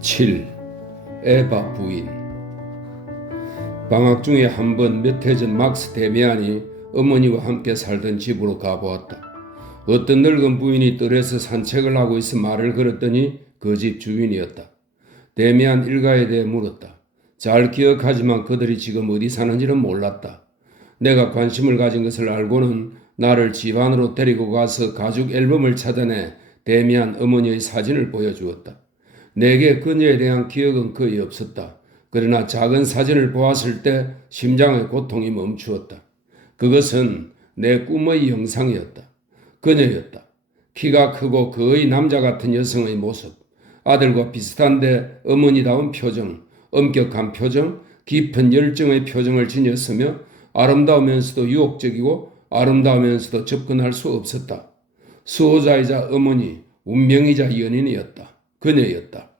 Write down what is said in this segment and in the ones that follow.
7. 에바 부인. 방학 중에 한 번 몇 해 전 막스 데미안이 어머니와 함께 살던 집으로 가보았다. 어떤 늙은 부인이 뜰에서 산책을 하고 있어 말을 걸었더니 그 집 주인이었다. 데미안 일가에 대해 물었다. 잘 기억하지만 그들이 지금 어디 사는지는 몰랐다. 내가 관심을 가진 것을 알고는 나를 집 안으로 데리고 가서 가죽 앨범을 찾아내 데미안 어머니의 사진을 보여주었다. 내게 그녀에 대한 기억은 거의 없었다. 그러나 작은 사진을 보았을 때 심장의 고통이 멈추었다. 그것은 내 꿈의 형상이었다. 그녀였다. 키가 크고 거의 남자 같은 여성의 모습. 아들과 비슷한데 어머니다운 표정, 엄격한 표정, 깊은 열정의 표정을 지녔으며 아름다우면서도 유혹적이고 아름다우면서도 접근할 수 없었다. 수호자이자 어머니, 운명이자 연인이었다. 그녀였다.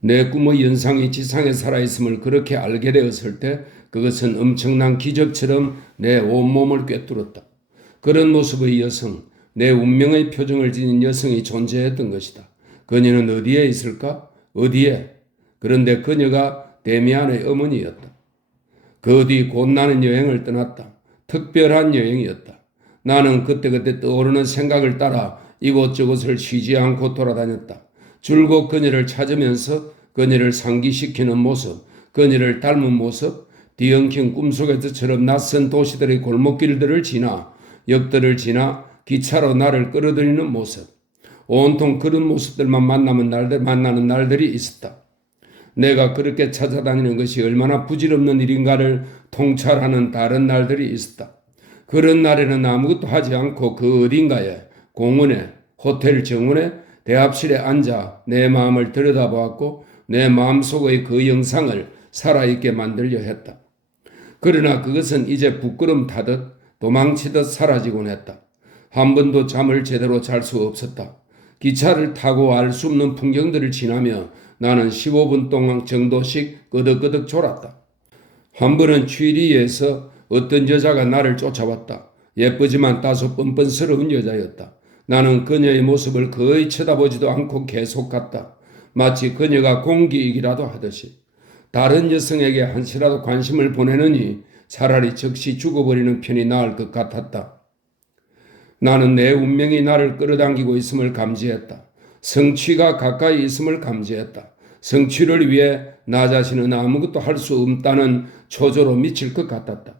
내 꿈의 연상이 지상에 살아있음을 그렇게 알게 되었을 때 그것은 엄청난 기적처럼 내 온몸을 꿰뚫었다. 그런 모습의 여성, 내 운명의 표정을 지닌 여성이 존재했던 것이다. 그녀는 어디에 있을까? 어디에? 그런데 그녀가 데미안의 어머니였다. 그 뒤 곧 나는 여행을 떠났다. 특별한 여행이었다. 나는 그때그때 떠오르는 생각을 따라 이곳저곳을 쉬지 않고 돌아다녔다. 줄곧 그녀를 찾으면서 그녀를 상기시키는 모습, 그녀를 닮은 모습, 뒤엉킨 꿈속에서처럼 낯선 도시들의 골목길들을 지나 역들을 지나 기차로 나를 끌어들이는 모습, 온통 그런 모습들만 만나는 날들이 있었다. 내가 그렇게 찾아다니는 것이 얼마나 부질없는 일인가를 통찰하는 다른 날들이 있었다. 그런 날에는 아무것도 하지 않고 그 어딘가에 공원에 호텔 정원에 대합실에 앉아 내 마음을 들여다보았고 내 마음속의 그 영상을 살아있게 만들려 했다. 그러나 그것은 이제 부끄럼 타듯 도망치듯 사라지곤 했다. 한 번도 잠을 제대로 잘 수 없었다. 기차를 타고 알 수 없는 풍경들을 지나며 나는 15분 동안 정도씩 끄덕끄덕 졸았다. 한 번은 취리에서 어떤 여자가 나를 쫓아왔다. 예쁘지만 다소 뻔뻔스러운 여자였다. 나는 그녀의 모습을 거의 쳐다보지도 않고 계속 갔다. 마치 그녀가 공기이기라도 하듯이. 다른 여성에게 한시라도 관심을 보내느니 차라리 즉시 죽어버리는 편이 나을 것 같았다. 나는 내 운명이 나를 끌어당기고 있음을 감지했다. 성취가 가까이 있음을 감지했다. 성취를 위해 나 자신은 아무것도 할 수 없다는 초조로 미칠 것 같았다.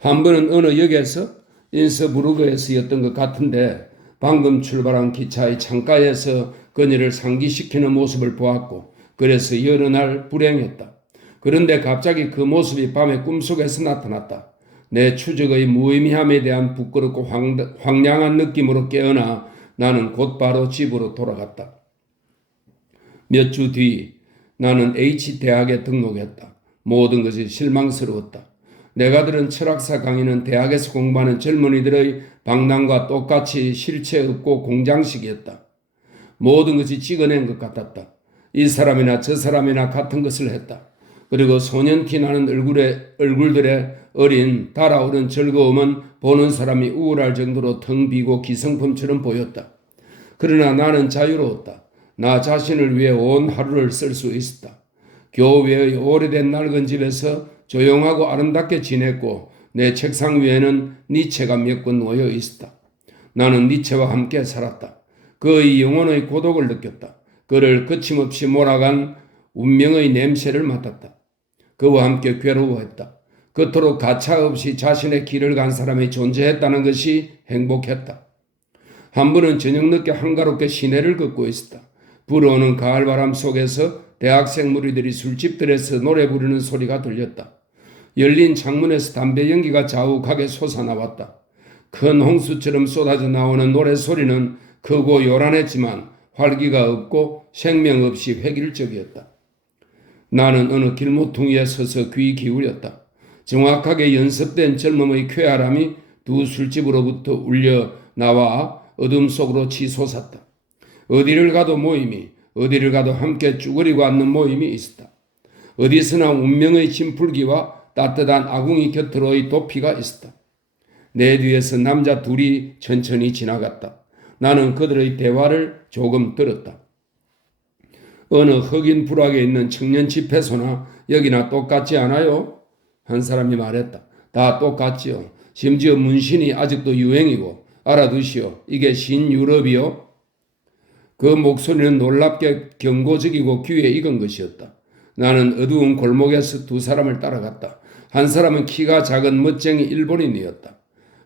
한 번은 어느 역에서 인서부르크에서였던 것 같은데 방금 출발한 기차의 창가에서 그녀를 상기시키는 모습을 보았고 그래서 여러 날 불행했다. 그런데 갑자기 그 모습이 밤의 꿈속에서 나타났다. 내 추적의 무의미함에 대한 부끄럽고 황량한 느낌으로 깨어나 나는 곧바로 집으로 돌아갔다. 몇 주 뒤 나는 H대학에 등록했다. 모든 것이 실망스러웠다. 내가 들은 철학사 강의는 대학에서 공부하는 젊은이들의 방랑과 똑같이 실체 없고 공장식이었다. 모든 것이 찍어낸 것 같았다. 이 사람이나 저 사람이나 같은 것을 했다. 그리고 소년티 나는 얼굴들의 어린 달아오른 즐거움은 보는 사람이 우울할 정도로 텅 비고 기성품처럼 보였다. 그러나 나는 자유로웠다. 나 자신을 위해 온 하루를 쓸 수 있었다. 교외의 오래된 낡은 집에서 조용하고 아름답게 지냈고 내 책상 위에는 니체가 몇 권 놓여 있었다. 나는 니체와 함께 살았다. 그의 영혼의 고독을 느꼈다. 그를 거침없이 몰아간 운명의 냄새를 맡았다. 그와 함께 괴로워했다. 그토록 가차없이 자신의 길을 간 사람이 존재했다는 것이 행복했다. 한 번은 저녁 늦게 한가롭게 시내를 걷고 있었다. 불어오는 가을바람 속에서 대학생 무리들이 술집들에서 노래 부르는 소리가 들렸다. 열린 창문에서 담배 연기가 자욱하게 솟아나왔다. 큰 홍수처럼 쏟아져 나오는 노래소리는 크고 요란했지만 활기가 없고 생명 없이 획일적이었다. 나는 어느 길모퉁이에 서서 귀 기울였다. 정확하게 연습된 젊음의 쾌활함이 두 술집으로부터 울려 나와 어둠 속으로 치솟았다. 어디를 가도 모임이, 어디를 가도 함께 쭈그리고 앉는 모임이 있었다. 어디서나 운명의 진풀기와 따뜻한 아궁이 곁으로의 도피가 있었다. 내 뒤에서 남자 둘이 천천히 지나갔다. 나는 그들의 대화를 조금 들었다. 어느 흑인 부락에 있는 청년 집회소나 여기나 똑같지 않아요? 한 사람이 말했다. 다 똑같지요. 심지어 문신이 아직도 유행이고 알아두시오. 이게 신유럽이요. 그 목소리는 놀랍게 경고적이고 귀에 익은 것이었다. 나는 어두운 골목에서 두 사람을 따라갔다. 한 사람은 키가 작은 멋쟁이 일본인이었다.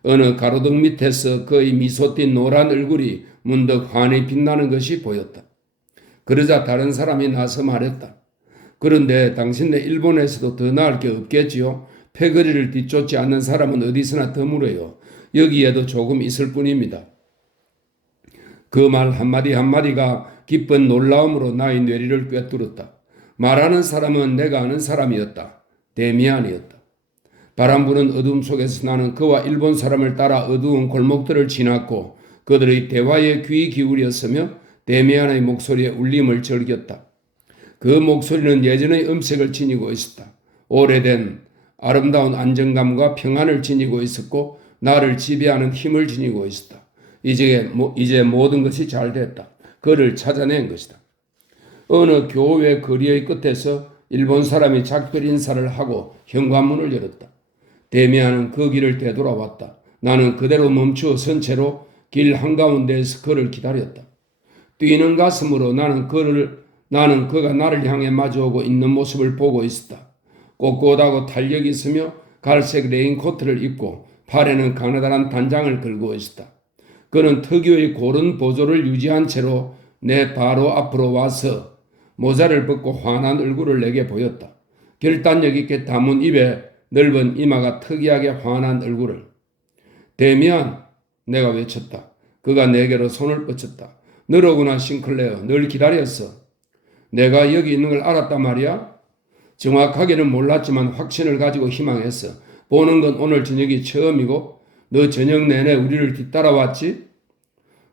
어느 가로등 밑에서 그의 미소 띤 노란 얼굴이 문득 환히 빛나는 것이 보였다. 그러자 다른 사람이 나서 말했다. 그런데 당신네 일본에서도 더 나을 게 없겠지요? 패거리를 뒤쫓지 않는 사람은 어디서나 드물어요. 여기에도 조금 있을 뿐입니다. 그 말 한마디 한마디가 기쁜 놀라움으로 나의 뇌리를 꿰뚫었다. 말하는 사람은 내가 아는 사람이었다. 데미안이었다. 바람 부는 어둠 속에서 나는 그와 일본 사람을 따라 어두운 골목들을 지났고 그들의 대화에 귀 기울였으며 데미안의 목소리에 울림을 즐겼다. 그 목소리는 예전의 음색을 지니고 있었다. 오래된 아름다운 안정감과 평안을 지니고 있었고 나를 지배하는 힘을 지니고 있었다. 이제 모든 것이 잘 됐다. 그를 찾아낸 것이다. 어느 교회 거리의 끝에서 일본 사람이 작별 인사를 하고 현관문을 열었다. 데미안은 그 길을 되돌아왔다. 나는 그대로 멈추어 선 채로 길 한가운데에서 그를 기다렸다. 뛰는 가슴으로 나는 그가 나를 향해 마주오고 있는 모습을 보고 있었다. 꼿꼿하고 탄력이 있으며 갈색 레인코트를 입고 팔에는 가느다란 단장을 걸고 있었다. 그는 특유의 고른 보조를 유지한 채로 내 바로 앞으로 와서 모자를 벗고 환한 얼굴을 내게 보였다. 결단력 있게 다문 입에 넓은 이마가 특이하게 환한 얼굴을. 데미안, 내가 외쳤다. 그가 내게로 손을 뻗쳤다. 너로구나 싱클레어, 널 기다렸어. 내가 여기 있는 걸 알았단 말이야? 정확하게는 몰랐지만 확신을 가지고 희망했어. 보는 건 오늘 저녁이 처음이고 너 저녁 내내 우리를 뒤따라왔지?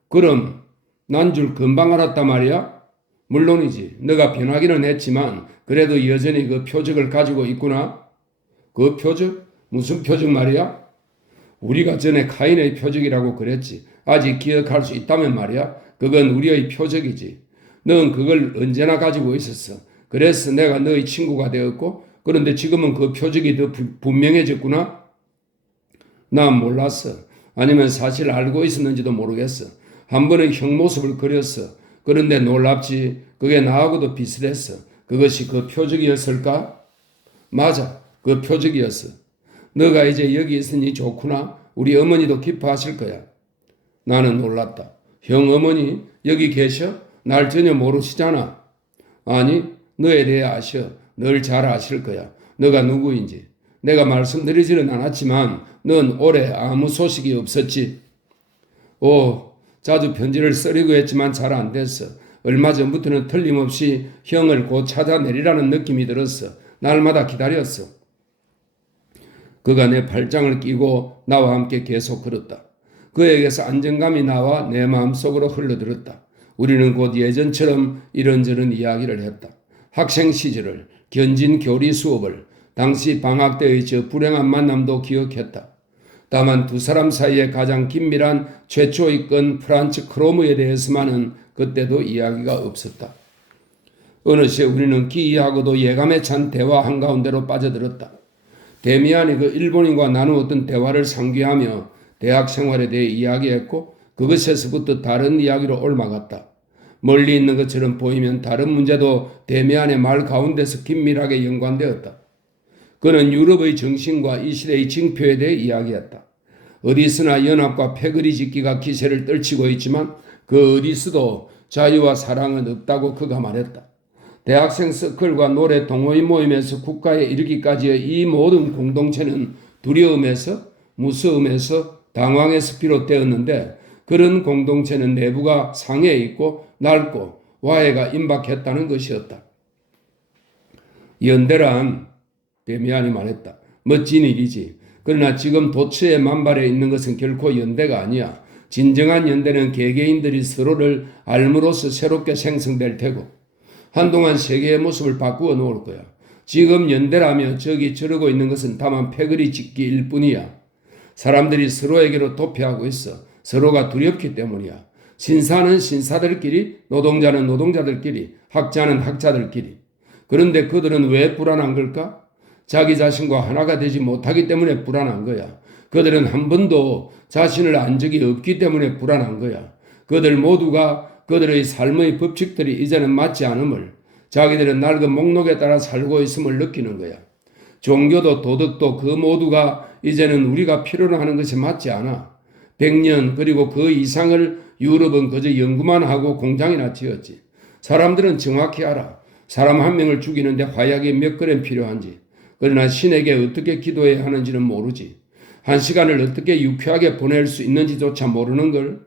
그럼 난 줄 금방 알았단 말이야? 물론이지. 너가 변하기는 했지만 그래도 여전히 그 표적을 가지고 있구나. 그 표적? 무슨 표적 말이야? 우리가 전에 카인의 표적이라고 그랬지. 아직 기억할 수 있다면 말이야. 그건 우리의 표적이지. 넌 그걸 언제나 가지고 있었어. 그래서 내가 너의 친구가 되었고 그런데 지금은 그 표적이 더 분명해졌구나. 난 몰랐어. 아니면 사실 알고 있었는지도 모르겠어. 한 번은 형 모습을 그렸어. 그런데 놀랍지. 그게 나하고도 비슷했어. 그것이 그 표적이었을까? 맞아. 그 표적이었어. 너가 이제 여기 있으니 좋구나. 우리 어머니도 기뻐하실 거야. 나는 놀랐다. 형 어머니 여기 계셔? 날 전혀 모르시잖아. 아니 너에 대해 아셔. 널 잘 아실 거야. 너가 누구인지. 내가 말씀드리지는 않았지만 넌 올해 아무 소식이 없었지. 자주 편지를 쓰려고 했지만 잘 안 됐어. 얼마 전부터는 틀림없이 형을 곧 찾아내리라는 느낌이 들었어. 날마다 기다렸어. 그가 내 팔짱을 끼고 나와 함께 계속 걸었다. 그에게서 안정감이 나와 내 마음속으로 흘러들었다. 우리는 곧 예전처럼 이런저런 이야기를 했다. 학생 시절을, 견진 교리 수업을, 당시 방학 때의 저 불행한 만남도 기억했다. 다만 두 사람 사이에 가장 긴밀한 최초의 건 프란츠 크로무에 대해서만은 그때도 이야기가 없었다. 어느새 우리는 기이하고도 예감에 찬 대화 한가운데로 빠져들었다. 데미안이 그 일본인과 나누었던 대화를 상기하며 대학 생활에 대해 이야기했고 그것에서부터 다른 이야기로 옮아갔다. 멀리 있는 것처럼 보이면 다른 문제도 데미안의 말 가운데서 긴밀하게 연관되었다. 그는 유럽의 정신과 이 시대의 징표에 대해 이야기했다. 어디서나 연합과 패거리 짓기가 기세를 떨치고 있지만 그 어디서도 자유와 사랑은 없다고 그가 말했다. 대학생 서클과 노래 동호인 모임에서 국가에 이르기까지의 이 모든 공동체는 두려움에서 무서움에서 당황에서 비롯되었는데 그런 공동체는 내부가 상해 있고 낡고 화해가 임박했다는 것이었다. 연대란 데미안이 말했다. 멋진 일이지. 그러나 지금 도처의 만발에 있는 것은 결코 연대가 아니야. 진정한 연대는 개개인들이 서로를 알므로써 새롭게 생성될 테고 한동안 세계의 모습을 바꾸어 놓을 거야. 지금 연대라며 저기 저러고 있는 것은 다만 패거리 짓기일 뿐이야. 사람들이 서로에게로 도피하고 있어. 서로가 두렵기 때문이야. 신사는 신사들끼리, 노동자는 노동자들끼리, 학자는 학자들끼리. 그런데 그들은 왜 불안한 걸까? 자기 자신과 하나가 되지 못하기 때문에 불안한 거야. 그들은 한 번도 자신을 안 적이 없기 때문에 불안한 거야. 그들 모두가 그들의 삶의 법칙들이 이제는 맞지 않음을, 자기들은 낡은 목록에 따라 살고 있음을 느끼는 거야. 종교도 도덕도 그 모두가 이제는 우리가 필요로 하는 것이 맞지 않아. 100년 그리고 그 이상을 유럽은 그저 연구만 하고 공장이나 지었지. 사람들은 정확히 알아. 사람 한 명을 죽이는데 화약이 몇 그램 필요한지. 그러나 신에게 어떻게 기도해야 하는지는 모르지. 한 시간을 어떻게 유쾌하게 보낼 수 있는지조차 모르는 걸.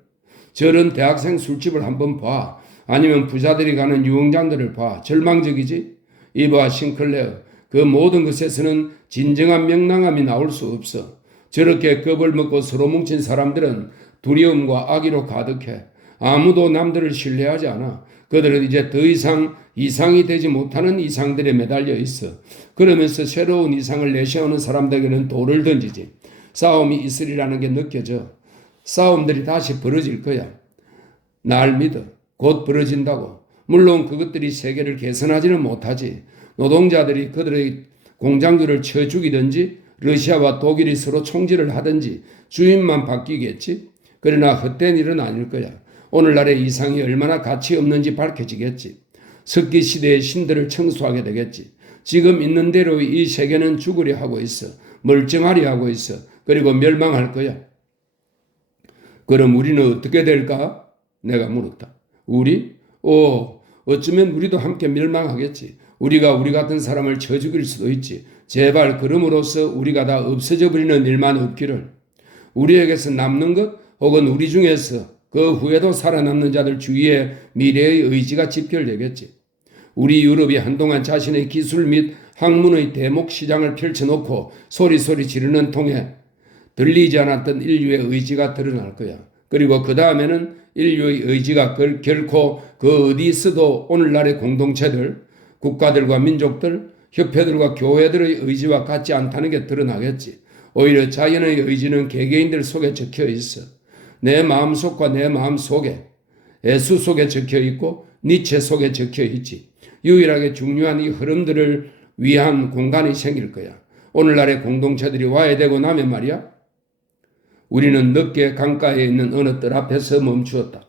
저런 대학생 술집을 한번 봐. 아니면 부자들이 가는 유흥장들을 봐. 절망적이지? 이봐 싱클레어. 그 모든 것에서는 진정한 명랑함이 나올 수 없어. 저렇게 겁을 먹고 서로 뭉친 사람들은 두려움과 악의로 가득해. 아무도 남들을 신뢰하지 않아. 그들은 이제 더 이상 이상이 되지 못하는 이상들에 매달려 있어. 그러면서 새로운 이상을 내세우는 사람들에게는 돌을 던지지. 싸움이 있으리라는 게 느껴져. 싸움들이 다시 벌어질 거야. 날 믿어. 곧 벌어진다고. 물론 그것들이 세계를 개선하지는 못하지. 노동자들이 그들의 공장들을 쳐 죽이든지 러시아와 독일이 서로 총질을 하든지 주인만 바뀌겠지. 그러나 헛된 일은 아닐 거야. 오늘날의 이상이 얼마나 가치 없는지 밝혀지겠지. 석기 시대의 신들을 청소하게 되겠지. 지금 있는 대로 이 세계는 죽으려 하고 있어. 멀쩡하려 하고 있어. 그리고 멸망할 거야. 그럼 우리는 어떻게 될까? 내가 물었다. 우리? 어쩌면 우리도 함께 멸망하겠지. 우리가 우리 같은 사람을 쳐 죽일 수도 있지. 제발 그럼으로써 우리가 다 없어져 버리는 일만 없기를. 우리에게서 남는 것 혹은 우리 중에서 그 후에도 살아남는 자들 주위에 미래의 의지가 집결되겠지. 우리 유럽이 한동안 자신의 기술 및 학문의 대목 시장을 펼쳐놓고 소리소리 지르는 통에 들리지 않았던 인류의 의지가 드러날 거야. 그리고 그 다음에는 인류의 의지가 결코 그 어디 있어도 오늘날의 공동체들, 국가들과 민족들, 협회들과 교회들의 의지와 같지 않다는 게 드러나겠지. 오히려 자연의 의지는 개개인들 속에 적혀 있어. 내 마음속과 내 마음 속에, 예수 속에 적혀 있고 니체 속에 적혀 있지. 유일하게 중요한 이 흐름들을 위한 공간이 생길 거야. 오늘날의 공동체들이 와야 되고 나면 말이야. 우리는 늦게 강가에 있는 어느 뜰 앞에서 멈추었다.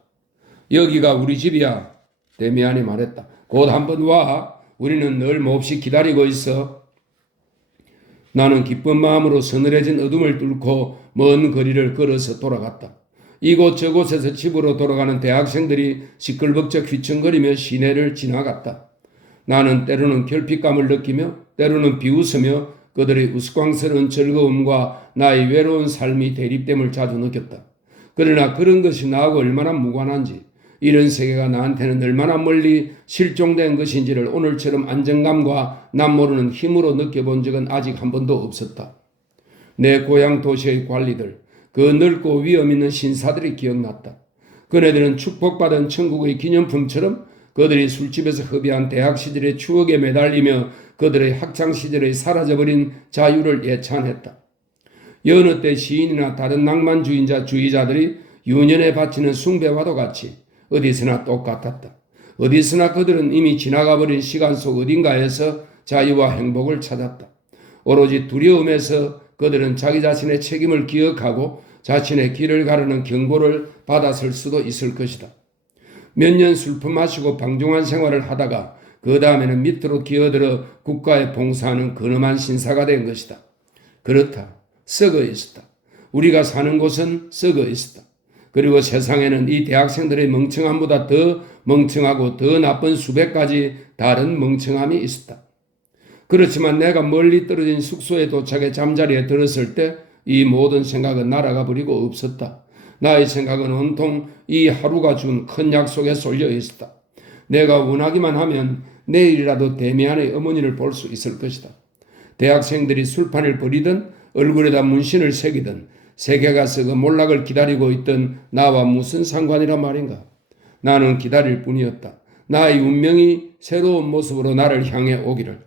여기가 우리 집이야. 데미안이 말했다. 곧 한번 와. 우리는 널 몹시 기다리고 있어. 나는 기쁜 마음으로 서늘해진 어둠을 뚫고 먼 거리를 걸어서 돌아갔다. 이곳 저곳에서 집으로 돌아가는 대학생들이 시끌벅적 휘청거리며 시내를 지나갔다. 나는 때로는 결핍감을 느끼며 때로는 비웃으며 그들의 우스꽝스러운 즐거움과 나의 외로운 삶이 대립됨을 자주 느꼈다. 그러나 그런 것이 나하고 얼마나 무관한지, 이런 세계가 나한테는 얼마나 멀리 실종된 것인지를 오늘처럼 안정감과 남모르는 힘으로 느껴본 적은 아직 한 번도 없었다. 내 고향 도시의 관리들, 그 넓고 위험 있는 신사들이 기억났다. 그네들은 축복받은 천국의 기념품처럼 그들이 술집에서 흡입한 대학 시절의 추억에 매달리며 그들의 학창시절의 사라져버린 자유를 예찬했다. 여느 때 시인이나 다른 낭만주의자들이 유년에 바치는 숭배와도 같이 어디서나 똑같았다. 어디서나 그들은 이미 지나가버린 시간 속 어딘가에서 자유와 행복을 찾았다. 오로지 두려움에서 그들은 자기 자신의 책임을 기억하고 자신의 길을 가르는 경고를 받았을 수도 있을 것이다. 몇 년 술품 마시고 방종한 생활을 하다가 그 다음에는 밑으로 기어들어 국가에 봉사하는 근엄한 신사가 된 것이다. 그렇다. 썩어 있었다. 우리가 사는 곳은 썩어 있었다. 그리고 세상에는 이 대학생들의 멍청함보다 더 멍청하고 더 나쁜 수백 가지 다른 멍청함이 있었다. 그렇지만 내가 멀리 떨어진 숙소에 도착해 잠자리에 들었을 때 이 모든 생각은 날아가 버리고 없었다. 나의 생각은 온통 이 하루가 준 큰 약속에 쏠려 있었다. 내가 원하기만 하면 내일이라도 데미안의 어머니를 볼 수 있을 것이다. 대학생들이 술판을 벌이든 얼굴에다 문신을 새기든 세계가 썩어 몰락을 기다리고 있던 나와 무슨 상관이란 말인가. 나는 기다릴 뿐이었다. 나의 운명이 새로운 모습으로 나를 향해 오기를.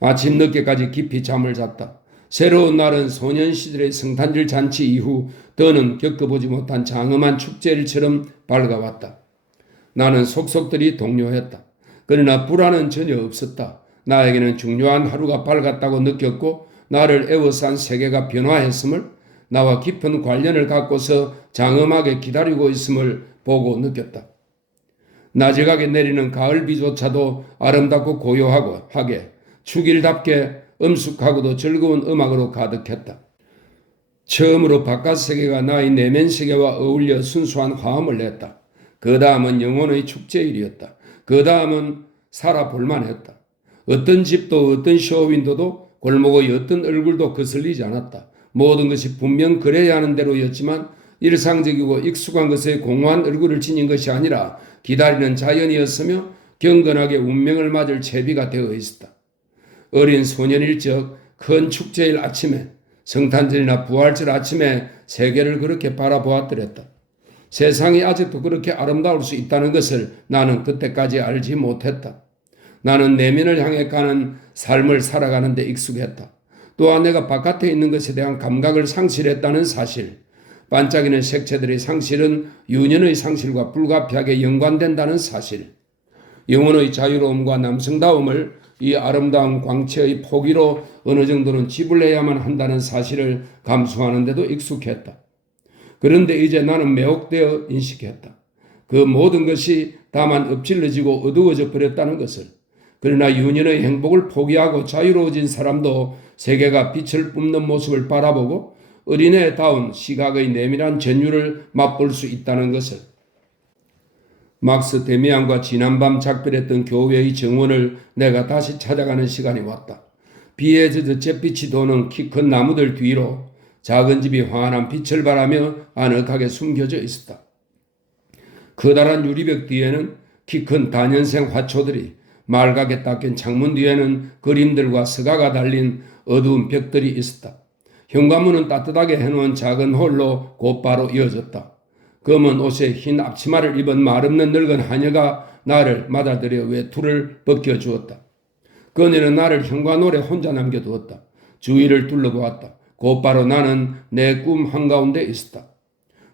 아침 늦게까지 깊이 잠을 잤다. 새로운 날은 소년 시절의 성탄절 잔치 이후 더는 겪어보지 못한 장엄한 축제일처럼 밝아왔다. 나는 속속들이 동요했다. 그러나 불안은 전혀 없었다. 나에게는 중요한 하루가 밝았다고 느꼈고 나를 에워싼 세계가 변화했음을, 나와 깊은 관련을 갖고서 장엄하게 기다리고 있음을 보고 느꼈다. 나직하게 내리는 가을비조차도 아름답고 고요하고 하게 축일답게 엄숙하고도 즐거운 음악으로 가득했다. 처음으로 바깥 세계가 나의 내면 세계와 어울려 순수한 화음을 냈다. 그 다음은 영혼의 축제일이었다. 그 다음은 살아볼만 했다. 어떤 집도 어떤 쇼윈도도 골목의 어떤 얼굴도 거슬리지 않았다. 모든 것이 분명 그래야 하는 대로였지만 일상적이고 익숙한 것에 공허한 얼굴을 지닌 것이 아니라 기다리는 자연이었으며 경건하게 운명을 맞을 채비가 되어 있었다. 어린 소년일 적 큰 축제일 아침에, 성탄절이나 부활절 아침에 세계를 그렇게 바라보았더랬다. 세상이 아직도 그렇게 아름다울 수 있다는 것을 나는 그때까지 알지 못했다. 나는 내면을 향해 가는 삶을 살아가는 데 익숙했다. 또한 내가 바깥에 있는 것에 대한 감각을 상실했다는 사실, 반짝이는 색채들의 상실은 유년의 상실과 불가피하게 연관된다는 사실, 영혼의 자유로움과 남성다움을 이 아름다운 광채의 포기로 어느 정도는 지불해야만 한다는 사실을 감수하는데도 익숙했다. 그런데 이제 나는 매혹되어 인식했다. 그 모든 것이 다만 엎질러지고 어두워져 버렸다는 것을. 그러나 유년의 행복을 포기하고 자유로워진 사람도 세계가 빛을 뿜는 모습을 바라보고 어린애다운 시각의 내밀한 전율을 맛볼 수 있다는 것을. 막스 데미안과 지난밤 작별했던 교회의 정원을 내가 다시 찾아가는 시간이 왔다. 비에 젖어 잿빛이 도는 키 큰 나무들 뒤로 작은 집이 환한 빛을 발하며 아늑하게 숨겨져 있었다. 커다란 유리벽 뒤에는 키 큰 다년생 화초들이, 맑게 닦인 창문 뒤에는 그림들과 서가가 달린 어두운 벽들이 있었다. 현관문은 따뜻하게 해놓은 작은 홀로 곧바로 이어졌다. 검은 옷에 흰 앞치마를 입은 말없는 늙은 하녀가 나를 맞아들여 외투를 벗겨주었다. 그녀는 나를 현관홀에 혼자 남겨두었다. 주위를 둘러보았다. 곧바로 나는 내 꿈 한가운데 있었다.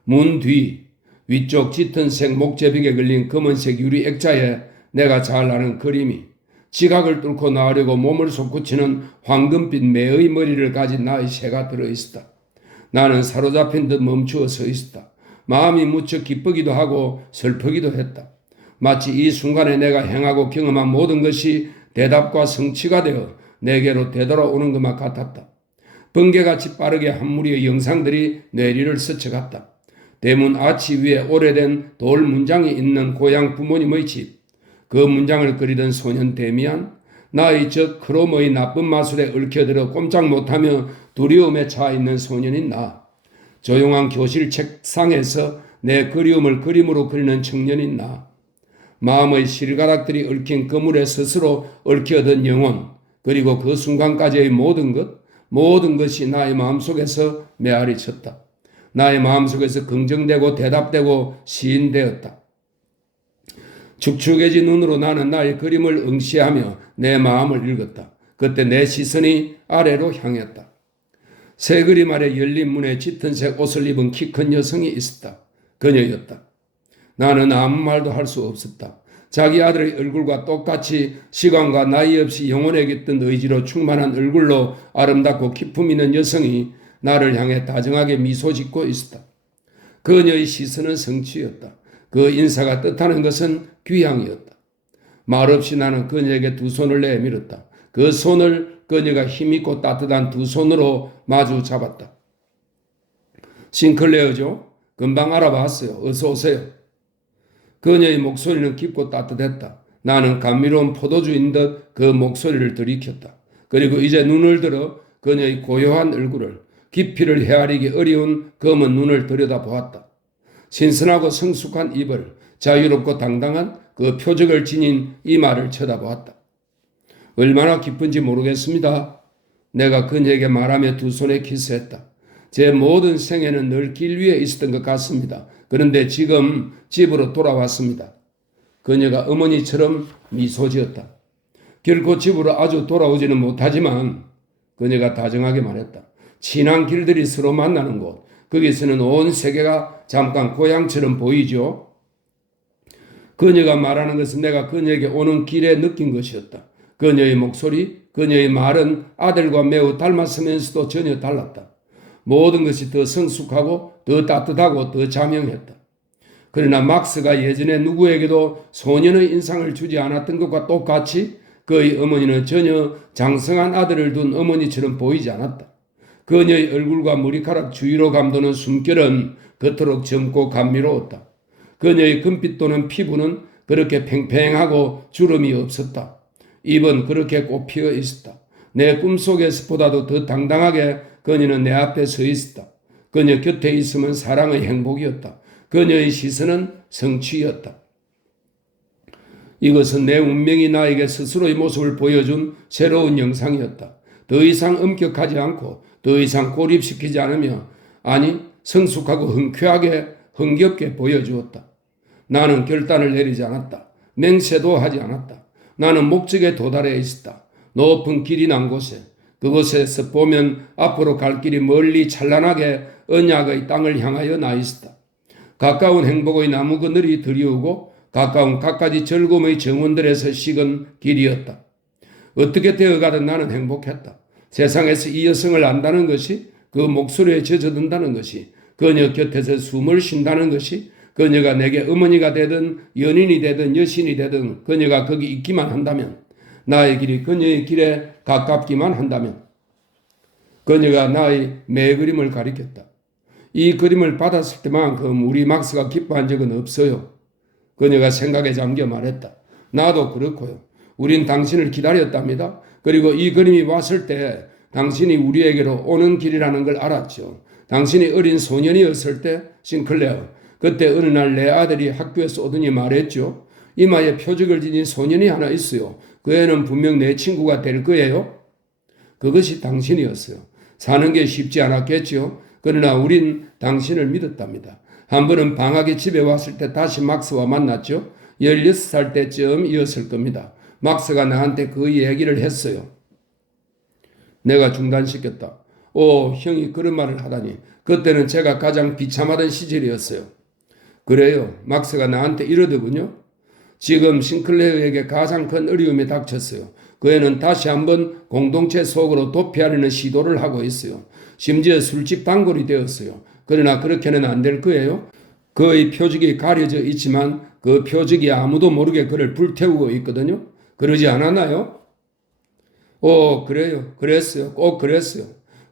문 뒤 위쪽 짙은 색 목재벽에 걸린 검은색 유리 액자에 내가 잘 아는 그림이, 지각을 뚫고 나으려고 몸을 솟구치는 황금빛 매의 머리를 가진 나의 새가 들어있었다. 나는 사로잡힌 듯 멈추어 서 있었다. 마음이 무척 기쁘기도 하고 슬프기도 했다. 마치 이 순간에 내가 행하고 경험한 모든 것이 대답과 성취가 되어 내게로 되돌아오는 것만 같았다. 번개같이 빠르게 한 무리의 영상들이 뇌리를 스쳐갔다. 대문 아치 위에 오래된 돌 문장이 있는 고향 부모님의 집, 그 문장을 그리던 소년 데미안, 나의 저 크롬의 나쁜 마술에 얽혀들어 꼼짝 못하며 두려움에 차 있는 소년인 나, 조용한 교실 책상에서 내 그리움을 그림으로 그리는 청년인 나, 마음의 실가락들이 얽힌 그물에 스스로 얽혀든 영혼, 그리고 그 순간까지의 모든 것이 나의 마음속에서 메아리 쳤다. 나의 마음속에서 긍정되고 대답되고 시인되었다. 축축해진 눈으로 나는 나의 그림을 응시하며 내 마음을 읽었다. 그때 내 시선이 아래로 향했다. 새 그림 아래 열린 문에 짙은색 옷을 입은 키 큰 여성이 있었다. 그녀였다. 나는 아무 말도 할 수 없었다. 자기 아들의 얼굴과 똑같이 시간과 나이 없이 영원에 깃든 의지로 충만한 얼굴로 아름답고 기품 있는 여성이 나를 향해 다정하게 미소 짓고 있었다. 그녀의 시선은 성취였다. 그 인사가 뜻하는 것은 귀향이었다. 말없이 나는 그녀에게 두 손을 내밀었다. 그 손을 그녀가 힘있고 따뜻한 두 손으로 마주 잡았다. 싱클레어죠? 금방 알아봤어요. 어서 오세요. 그녀의 목소리는 깊고 따뜻했다. 나는 감미로운 포도주인 듯 그 목소리를 들이켰다. 그리고 이제 눈을 들어 그녀의 고요한 얼굴을, 깊이를 헤아리기 어려운 검은 눈을 들여다보았다. 신선하고 성숙한 입을, 자유롭고 당당한 그 표적을 지닌 이마를 쳐다보았다. 얼마나 기쁜지 모르겠습니다. 내가 그녀에게 말하며 두 손에 키스했다. 제 모든 생애는 늘 길 위에 있었던 것 같습니다. 그런데 지금 집으로 돌아왔습니다. 그녀가 어머니처럼 미소 지었다. 결코 집으로 아주 돌아오지는 못하지만 그녀가 다정하게 말했다. 친한 길들이 서로 만나는 곳. 거기서는 온 세계가 잠깐 고향처럼 보이죠. 그녀가 말하는 것은 내가 그녀에게 오는 길에 느낀 것이었다. 그녀의 목소리, 그녀의 말은 아들과 매우 닮았으면서도 전혀 달랐다. 모든 것이 더 성숙하고 더 따뜻하고 더 자명했다. 그러나 막스가 예전에 누구에게도 소년의 인상을 주지 않았던 것과 똑같이 그의 어머니는 전혀 장성한 아들을 둔 어머니처럼 보이지 않았다. 그녀의 얼굴과 머리카락 주위로 감도는 숨결은 그토록 젊고 감미로웠다. 그녀의 금빛 도는 피부는 그렇게 팽팽하고 주름이 없었다. 입은 그렇게 꽃피어 있었다. 내 꿈속에서보다도 더 당당하게 그녀는 내 앞에 서 있었다. 그녀 곁에 있으면 사랑의 행복이었다. 그녀의 시선은 성취였다. 이것은 내 운명이 나에게 스스로의 모습을 보여준 새로운 영상이었다. 더 이상 엄격하지 않고 더 이상 고립시키지 않으며 성숙하고 흔쾌하게 흥겹게 보여주었다. 나는 결단을 내리지 않았다. 맹세도 하지 않았다. 나는 목적에 도달해 있었다. 높은 길이 난 곳에 그곳에서 보면 앞으로 갈 길이 멀리 찬란하게 언약의 땅을 향하여 나 있었다. 가까운 행복의 나무 그늘이 드리우고 가까운 갖가지 즐거움의 정원들에서 식은 길이었다. 어떻게 되어가든 나는 행복했다. 세상에서 이 여성을 안다는 것이, 그 목소리에 젖어든다는 것이, 그녀 곁에서 숨을 쉰다는 것이, 그녀가 내게 어머니가 되든 연인이 되든 여신이 되든 그녀가 거기 있기만 한다면, 나의 길이 그녀의 길에 가깝기만 한다면, 그녀가 나의 매 그림을 가리켰다. 이 그림을 받았을 때만큼 우리 막스가 기뻐한 적은 없어요. 그녀가 생각에 잠겨 말했다. 나도 그렇고요. 우린 당신을 기다렸답니다. 그리고 이 그림이 왔을 때 당신이 우리에게로 오는 길이라는 걸 알았죠. 당신이 어린 소년이었을 때, 싱클레어, 그때 어느 날 내 아들이 학교에서 오더니 말했죠. 이마에 표적을 지닌 소년이 하나 있어요. 그 애는 분명 내 친구가 될 거예요. 그것이 당신이었어요. 사는 게 쉽지 않았겠죠. 그러나 우린 당신을 믿었답니다. 한 번은 방학에 집에 왔을 때 다시 막스와 만났죠. 16살 때쯤이었을 겁니다. 막스가 나한테 그 얘기를 했어요. 내가 중단시켰다. 오, 형이 그런 말을 하다니. 그때는 제가 가장 비참하던 시절이었어요. 그래요. 막스가 나한테 이러더군요. 지금 싱클레어에게 가장 큰 어려움이 닥쳤어요. 그 애는 다시 한번 공동체 속으로 도피하려는 시도를 하고 있어요. 심지어 술집 단골이 되었어요. 그러나 그렇게는 안 될 거예요. 그의 표적이 가려져 있지만 그 표적이 아무도 모르게 그를 불태우고 있거든요. 그러지 않았나요? 그래요. 그랬어요. 꼭 그랬어요.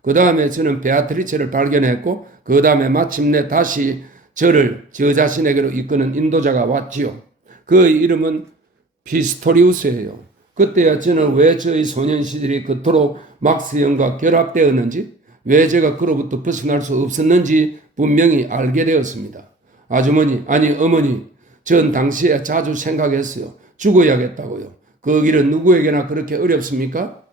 그 다음에 저는 베아트리체를 발견했고 그 다음에 마침내 다시 저를 저 자신에게로 이끄는 인도자가 왔지요. 그의 이름은 피스토리우스예요. 그때야 저는 왜 저의 소년 시절이 그토록 막스 형과 결합되었는지, 왜 제가 그로부터 벗어날 수 없었는지 분명히 알게 되었습니다. 어머니, 전 당시에 자주 생각했어요. 죽어야겠다고요. 그 길은 누구에게나 그렇게 어렵습니까?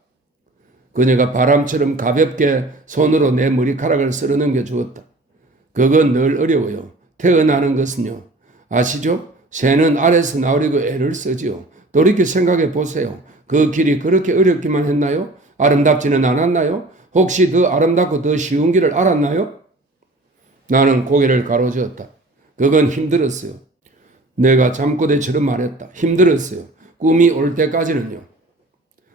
그녀가 바람처럼 가볍게 손으로 내 머리카락을 쓸어넘겨 주었다. 그건 늘 어려워요. 태어나는 것은요. 아시죠? 새는 알에서 나오려고 애를 쓰지요. 돌이켜 생각해 보세요. 그 길이 그렇게 어렵기만 했나요? 아름답지는 않았나요? 혹시 더 아름답고 더 쉬운 길을 알았나요? 나는 고개를 가로저었다. 그건 힘들었어요. 내가 잠꼬대처럼 말했다. 힘들었어요. 꿈이 올 때까지는요.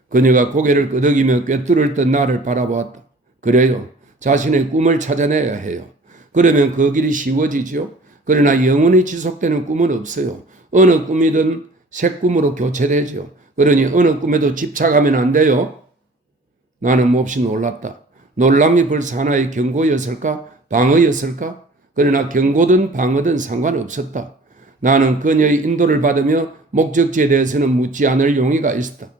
그녀가 고개를 끄덕이며 꿰뚫을 나를 바라보았다. 그래요. 자신의 꿈을 찾아내야 해요. 그러면 그 길이 쉬워지죠. 그러나 영원히 지속되는 꿈은 없어요. 어느 꿈이든 새 꿈으로 교체되죠. 그러니 어느 꿈에도 집착하면 안 돼요. 나는 몹시 놀랐다. 놀람이 벌써 하나의 경고였을까? 방어였을까? 그러나 경고든 방어든 상관없었다. 나는 그녀의 인도를 받으며 목적지에 대해서는 묻지 않을 용의가 있었다.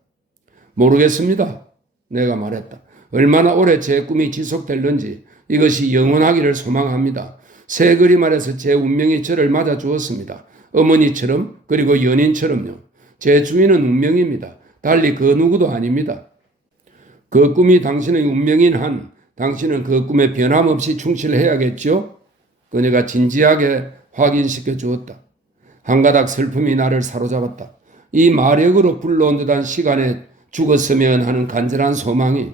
모르겠습니다. 내가 말했다. 얼마나 오래 제 꿈이 지속될는지 이것이 영원하기를 소망합니다. 새 그림 아래서 제 운명이 저를 맞아주었습니다. 어머니처럼 그리고 연인처럼요. 제 주인은 운명입니다. 달리 그 누구도 아닙니다. 그 꿈이 당신의 운명인 한 당신은 그 꿈에 변함없이 충실해야겠죠? 그녀가 진지하게 확인시켜 주었다. 한 가닥 슬픔이 나를 사로잡았다. 이 마력으로 불러온 듯한 시간에 죽었으면 하는 간절한 소망이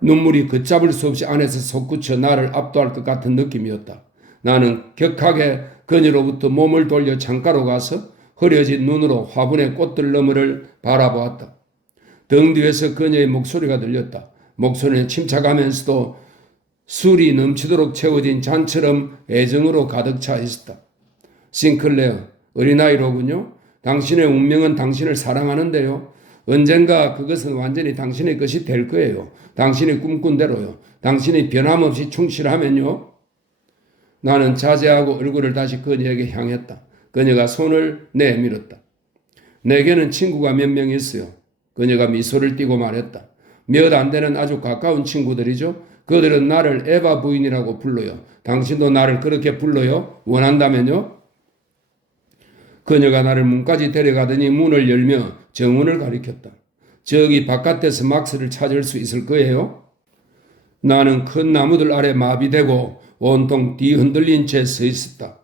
눈물이 걷잡을 수 없이 안에서 솟구쳐 나를 압도할 것 같은 느낌이었다. 나는 격하게 그녀로부터 몸을 돌려 창가로 가서 흐려진 눈으로 화분의 꽃들 너머를 바라보았다. 등 뒤에서 그녀의 목소리가 들렸다. 목소리는 침착하면서도 술이 넘치도록 채워진 잔처럼 애정으로 가득 차 있었다. 싱클레어, 어린아이로군요. 당신의 운명은 당신을 사랑하는데요. 언젠가 그것은 완전히 당신의 것이 될 거예요. 당신이 꿈꾼 대로요. 당신이 변함없이 충실하면요. 나는 자제하고 얼굴을 다시 그녀에게 향했다. 그녀가 손을 내밀었다. 내게는 친구가 몇 명 있어요. 그녀가 미소를 띠고 말했다. 몇 안 되는 아주 가까운 친구들이죠. 그들은 나를 에바 부인이라고 불러요. 당신도 나를 그렇게 불러요? 원한다면요? 그녀가 나를 문까지 데려가더니 문을 열며 정원을 가리켰다. 저기 바깥에서 막스를 찾을 수 있을 거예요? 나는 큰 나무들 아래 마비되고 온통 뒤흔들린 채 서 있었다.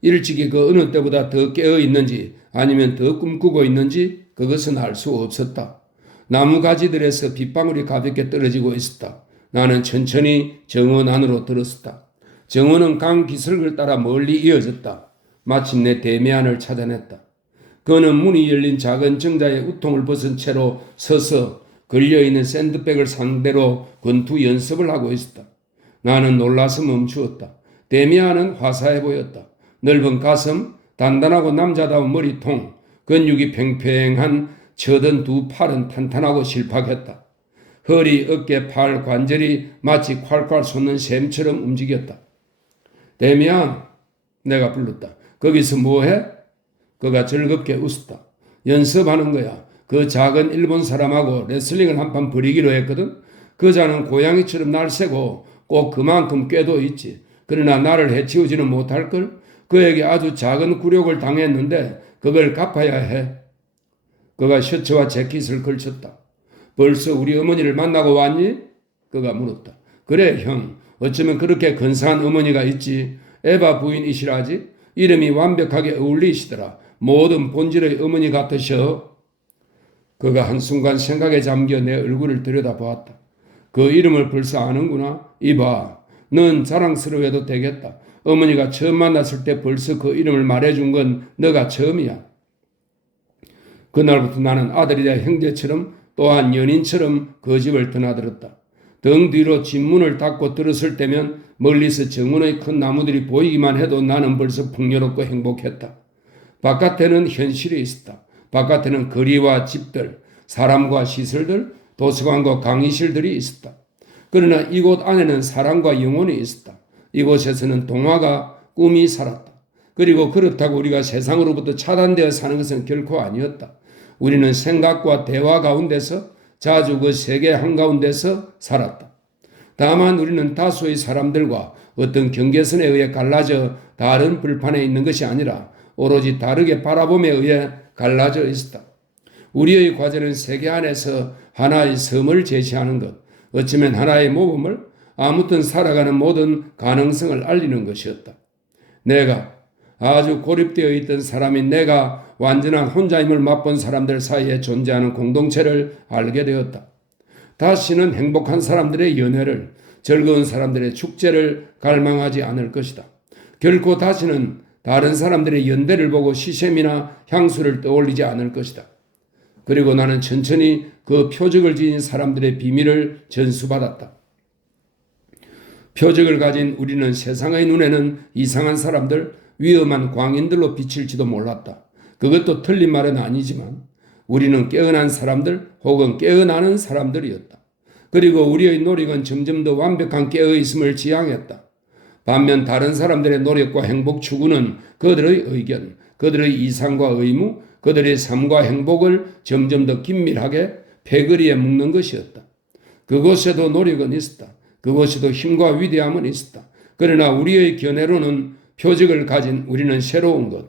일찍이 그 어느 때보다 더 깨어 있는지 아니면 더 꿈꾸고 있는지 그것은 알 수 없었다. 나무 가지들에서 빗방울이 가볍게 떨어지고 있었다. 나는 천천히 정원 안으로 들었었다. 정원은 강 기슭을 따라 멀리 이어졌다. 마침내 데미안을 찾아냈다. 그는 문이 열린 작은 정자의 우통을 벗은 채로 서서 걸려있는 샌드백을 상대로 권투 연습을 하고 있었다. 나는 놀라서 멈추었다. 데미안은 화사해 보였다. 넓은 가슴, 단단하고 남자다운 머리통, 근육이 팽팽한 쳐든 두 팔은 탄탄하고 실팍했다. 허리, 어깨, 팔, 관절이 마치 콸콸 솟는 샘처럼 움직였다. 데미안, 내가 불렀다. 거기서 뭐해? 그가 즐겁게 웃었다. 연습하는 거야. 그 작은 일본 사람하고 레슬링을 한판 벌이기로 했거든. 그 자는 고양이처럼 날쌔고 꼭 그만큼 꾀도 있지. 그러나 나를 해치우지는 못할걸. 그에게 아주 작은 굴욕을 당했는데 그걸 갚아야 해. 그가 셔츠와 재킷을 걸쳤다. 벌써 우리 어머니를 만나고 왔니? 그가 물었다. 그래 형. 어쩌면 그렇게 근사한 어머니가 있지. 에바 부인이시라지. 이름이 완벽하게 어울리시더라. 모든 본질의 어머니 같으셔. 그가 한순간 생각에 잠겨 내 얼굴을 들여다보았다. 그 이름을 벌써 아는구나. 이봐. 넌 자랑스러워해도 되겠다. 어머니가 처음 만났을 때 벌써 그 이름을 말해준 건 너가 처음이야. 그날부터 나는 아들이자 형제처럼 또한 연인처럼 그 집을 드나들었다. 등 뒤로 집문을 닫고 들었을 때면 멀리서 정원의 큰 나무들이 보이기만 해도 나는 벌써 풍요롭고 행복했다. 바깥에는 현실이 있었다. 바깥에는 거리와 집들, 사람과 시설들, 도서관과 강의실들이 있었다. 그러나 이곳 안에는 사랑과 영혼이 있었다. 이곳에서는 동화가 꿈이 살았다. 그리고 그렇다고 우리가 세상으로부터 차단되어 사는 것은 결코 아니었다. 우리는 생각과 대화 가운데서 자주 그 세계 한가운데서 살았다. 다만 우리는 다수의 사람들과 어떤 경계선에 의해 갈라져 다른 불판에 있는 것이 아니라 오로지 다르게 바라봄에 의해 갈라져 있었다. 우리의 과제는 세계 안에서 하나의 섬을 제시하는 것, 어쩌면 하나의 모범을, 아무튼 살아가는 모든 가능성을 알리는 것이었다. 내가 아주 고립되어 있던 사람인 내가 완전한 혼자임을 맛본 사람들 사이에 존재하는 공동체를 알게 되었다. 다시는 행복한 사람들의 연회를, 즐거운 사람들의 축제를 갈망하지 않을 것이다. 결코 다시는 다른 사람들의 연대를 보고 시샘이나 향수를 떠올리지 않을 것이다. 그리고 나는 천천히 그 표적을 지닌 사람들의 비밀을 전수받았다. 표적을 가진 우리는 세상의 눈에는 이상한 사람들, 위험한 광인들로 비칠지도 몰랐다. 그것도 틀린 말은 아니지만 우리는 깨어난 사람들 혹은 깨어나는 사람들이었다. 그리고 우리의 노력은 점점 더 완벽한 깨어있음을 지향했다. 반면 다른 사람들의 노력과 행복 추구는 그들의 의견, 그들의 이상과 의무, 그들의 삶과 행복을 점점 더 긴밀하게 패거리에 묶는 것이었다. 그곳에도 노력은 있었다. 그곳에도 힘과 위대함은 있었다. 그러나 우리의 견해로는 표적을 가진 우리는 새로운 것,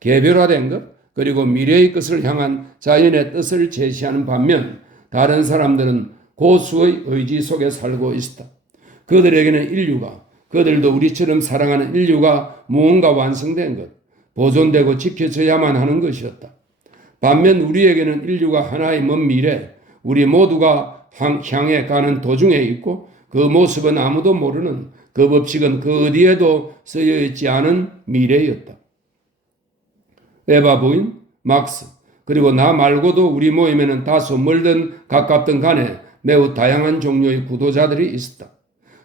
개별화된 것, 그리고 미래의 것을 향한 자연의 뜻을 제시하는 반면 다른 사람들은 고수의 의지 속에 살고 있었다. 그들에게는 인류가, 그들도 우리처럼 사랑하는 인류가 무언가 완성된 것, 보존되고 지켜져야만 하는 것이었다. 반면 우리에게는 인류가 하나의 먼 미래, 우리 모두가 향해 가는 도중에 있고 그 모습은 아무도 모르는 그 법칙은 그 어디에도 쓰여 있지 않은 미래였다. 에바 부인, 막스, 그리고 나 말고도 우리 모임에는 다소 멀든 가깝든 간에 매우 다양한 종류의 구도자들이 있었다.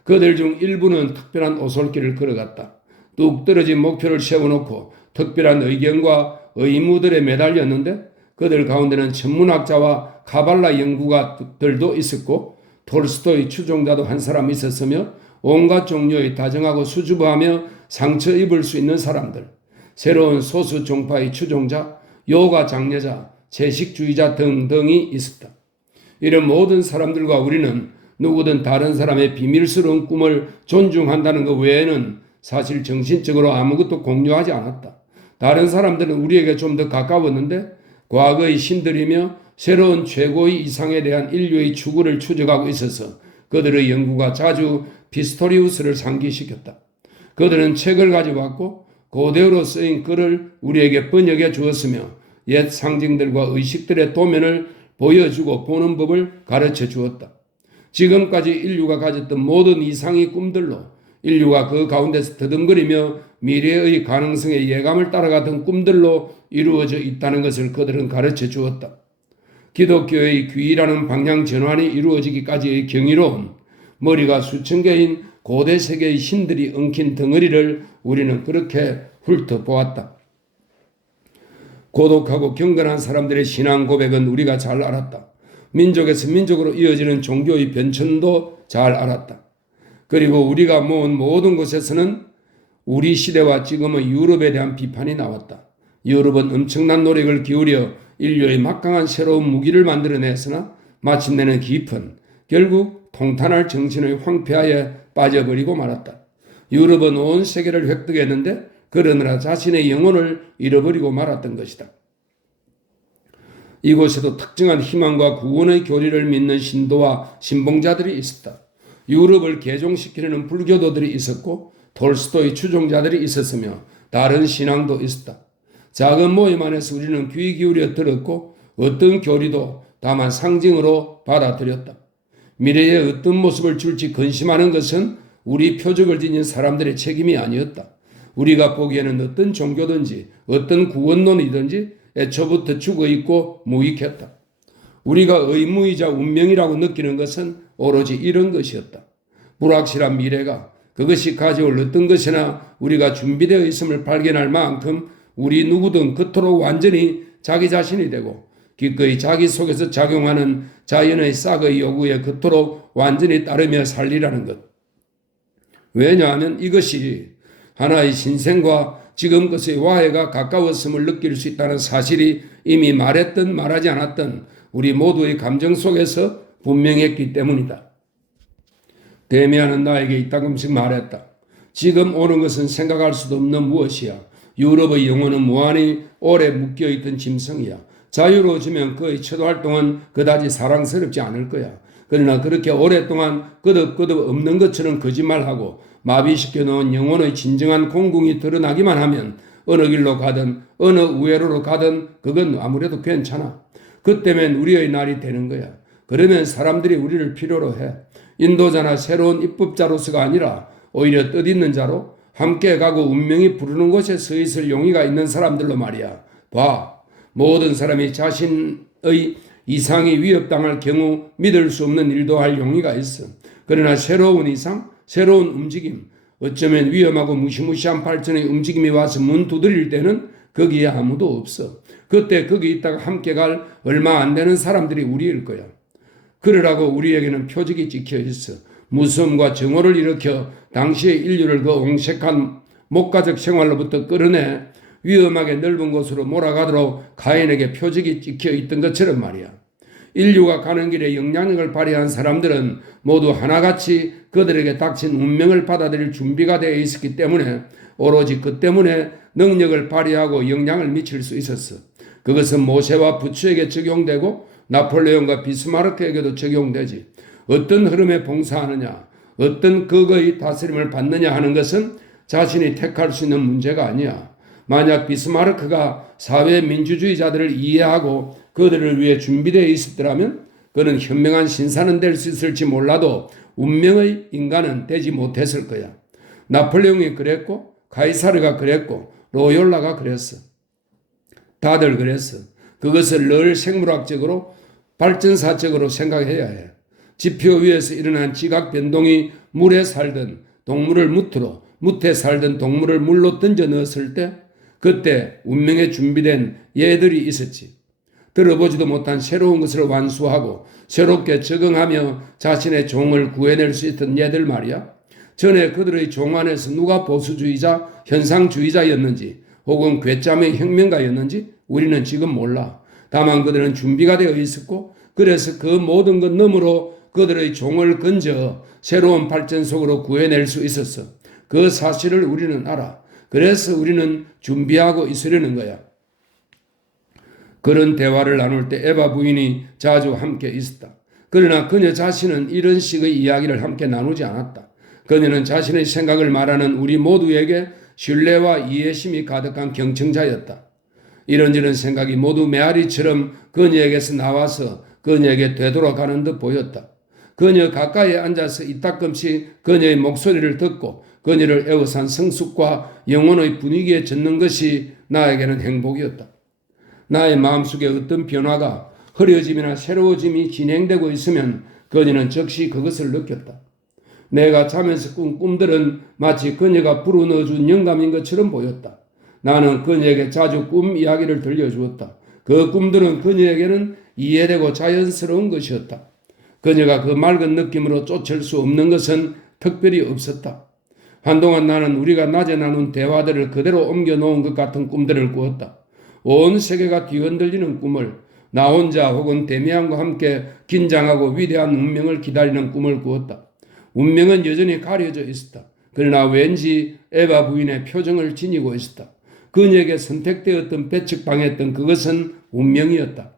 그들 중 일부는 특별한 오솔길을 걸어갔다. 뚝 떨어진 목표를 세워놓고 특별한 의견과 의무들에 매달렸는데 그들 가운데는 천문학자와 카발라 연구가들도 있었고 톨스토이 추종자도 한 사람 있었으며 온갖 종류의 다정하고 수줍어하며 상처 입을 수 있는 사람들, 새로운 소수 종파의 추종자, 요가 장려자, 채식주의자 등등이 있었다. 이런 모든 사람들과 우리는 누구든 다른 사람의 비밀스러운 꿈을 존중한다는 것 외에는 사실 정신적으로 아무것도 공유하지 않았다. 다른 사람들은 우리에게 좀 더 가까웠는데 과거의 신들이며 새로운 최고의 이상에 대한 인류의 추구를 추적하고 있어서 그들의 연구가 자주 피스토리우스를 상기시켰다. 그들은 책을 가져왔고 고대어로 쓰인 글을 우리에게 번역해 주었으며 옛 상징들과 의식들의 도면을 보여주고 보는 법을 가르쳐 주었다. 지금까지 인류가 가졌던 모든 이상의 꿈들로 인류가 그 가운데서 더듬거리며 미래의 가능성의 예감을 따라가던 꿈들로 이루어져 있다는 것을 그들은 가르쳐 주었다. 기독교의 귀의라는 방향 전환이 이루어지기까지의 경이로운 머리가 수천 개인 고대 세계의 신들이 엉킨 덩어리를 우리는 그렇게 훑어보았다. 고독하고 경건한 사람들의 신앙 고백은 우리가 잘 알았다. 민족에서 민족으로 이어지는 종교의 변천도 잘 알았다. 그리고 우리가 모은 모든 곳에서는 우리 시대와 지금의 유럽에 대한 비판이 나왔다. 유럽은 엄청난 노력을 기울여 인류의 막강한 새로운 무기를 만들어냈으나 마침내는 깊은, 결국 통탄할 정신의 황폐화에 빠져버리고 말았다. 유럽은 온 세계를 획득했는데 그러느라 자신의 영혼을 잃어버리고 말았던 것이다. 이곳에도 특정한 희망과 구원의 교리를 믿는 신도와 신봉자들이 있었다. 유럽을 개종시키려는 불교도들이 있었고 톨스토이 추종자들이 있었으며 다른 신앙도 있었다. 작은 모임 안에서 우리는 귀 기울여 들었고 어떤 교리도 다만 상징으로 받아들였다. 미래에 어떤 모습을 줄지 근심하는 것은 우리 표적을 지닌 사람들의 책임이 아니었다. 우리가 보기에는 어떤 종교든지 어떤 구원론이든지 애초부터 죽어있고 무익했다. 우리가 의무이자 운명이라고 느끼는 것은 오로지 이런 것이었다. 불확실한 미래가 그것이 가져올 어떤 것이나 우리가 준비되어 있음을 발견할 만큼 우리 누구든 그토록 완전히 자기 자신이 되고 기꺼이 자기 속에서 작용하는 자연의 싹의 요구에 그토록 완전히 따르며 살리라는 것. 왜냐하면 이것이 하나의 신생과 지금 것의 와해가 가까웠음을 느낄 수 있다는 사실이 이미 말했든 말하지 않았든 우리 모두의 감정 속에서 분명했기 때문이다. 데미안은 나에게 이따금씩 말했다. 지금 오는 것은 생각할 수도 없는 무엇이야. 유럽의 영혼은 무한히 오래 묶여있던 짐승이야. 자유로워지면 그의 처도 활동은 그다지 사랑스럽지 않을 거야. 그러나 그렇게 오랫동안 끄덕끄덕 없는 것처럼 거짓말하고 마비시켜 놓은 영혼의 진정한 공궁이 드러나기만 하면 어느 길로 가든 어느 우회로로 가든 그건 아무래도 괜찮아. 그때면 우리의 날이 되는 거야. 그러면 사람들이 우리를 필요로 해. 인도자나 새로운 입법자로서가 아니라 오히려 뜻있는 자로 함께 가고 운명이 부르는 곳에 서 있을 용의가 있는 사람들로 말이야. 봐. 모든 사람이 자신의 이상이 위협당할 경우 믿을 수 없는 일도 할 용의가 있어. 그러나 새로운 이상, 새로운 움직임, 어쩌면 위험하고 무시무시한 발전의 움직임이 와서 문 두드릴 때는 거기에 아무도 없어. 그때 거기 있다가 함께 갈 얼마 안 되는 사람들이 우리일 거야. 그러라고 우리에게는 표적이 찍혀 있어. 무서움과 정오를 일으켜 당시의 인류를 그 옹색한 목가적 생활로부터 끌어내 위험하게 넓은 곳으로 몰아가도록 가인에게 표적이 찍혀 있던 것처럼 말이야. 인류가 가는 길에 영향력을 발휘한 사람들은 모두 하나같이 그들에게 닥친 운명을 받아들일 준비가 되어 있었기 때문에 오로지 그 때문에 능력을 발휘하고 영향을 미칠 수 있었어. 그것은 모세와 부추에게 적용되고 나폴레옹과 비스마르크에게도 적용되지. 어떤 흐름에 봉사하느냐, 어떤 극의 다스림을 받느냐 하는 것은 자신이 택할 수 있는 문제가 아니야. 만약 비스마르크가 사회 민주주의자들을 이해하고 그들을 위해 준비되어 있었더라면 그는 현명한 신사는 될 수 있을지 몰라도 운명의 인간은 되지 못했을 거야. 나폴레옹이 그랬고 카이사르가 그랬고 로욜라가 그랬어. 다들 그랬어. 그것을 늘 생물학적으로 발전사적으로 생각해야 해. 지표 위에서 일어난 지각 변동이 물에 살던 동물을 무트로, 무트에 살던 동물을 물로 던져 넣었을 때 그때 운명에 준비된 예들이 있었지. 들어보지도 못한 새로운 것을 완수하고 새롭게 적응하며 자신의 종을 구해낼 수 있던 예들 말이야. 전에 그들의 종 안에서 누가 보수주의자, 현상주의자였는지 혹은 괴짜의 혁명가였는지 우리는 지금 몰라. 다만 그들은 준비가 되어 있었고 그래서 그 모든 것 너머로 그들의 종을 건져 새로운 발전속으로 구해낼 수 있었어. 그 사실을 우리는 알아. 그래서 우리는 준비하고 있으려는 거야. 그런 대화를 나눌 때 에바 부인이 자주 함께 있었다. 그러나 그녀 자신은 이런 식의 이야기를 함께 나누지 않았다. 그녀는 자신의 생각을 말하는 우리 모두에게 신뢰와 이해심이 가득한 경청자였다. 이런저런 생각이 모두 메아리처럼 그녀에게서 나와서 그녀에게 되돌아가는 듯 보였다. 그녀 가까이에 앉아서 이따금씩 그녀의 목소리를 듣고 그녀를 에워싼 성숙과 영혼의 분위기에 젖는 것이 나에게는 행복이었다. 나의 마음속에 어떤 변화가 흐려짐이나 새로워짐이 진행되고 있으면 그녀는 즉시 그것을 느꼈다. 내가 자면서 꾼 꿈들은 마치 그녀가 불어넣어준 영감인 것처럼 보였다. 나는 그녀에게 자주 꿈 이야기를 들려주었다. 그 꿈들은 그녀에게는 이해되고 자연스러운 것이었다. 그녀가 그 맑은 느낌으로 쫓을 수 없는 것은 특별히 없었다. 한동안 나는 우리가 낮에 나눈 대화들을 그대로 옮겨놓은 것 같은 꿈들을 꾸었다. 온 세계가 뒤흔들리는 꿈을, 나 혼자 혹은 데미안과 함께 긴장하고 위대한 운명을 기다리는 꿈을 꾸었다. 운명은 여전히 가려져 있었다. 그러나 왠지 에바 부인의 표정을 지니고 있었다. 그녀에게 선택되었던 배척당했던 그것은 운명이었다.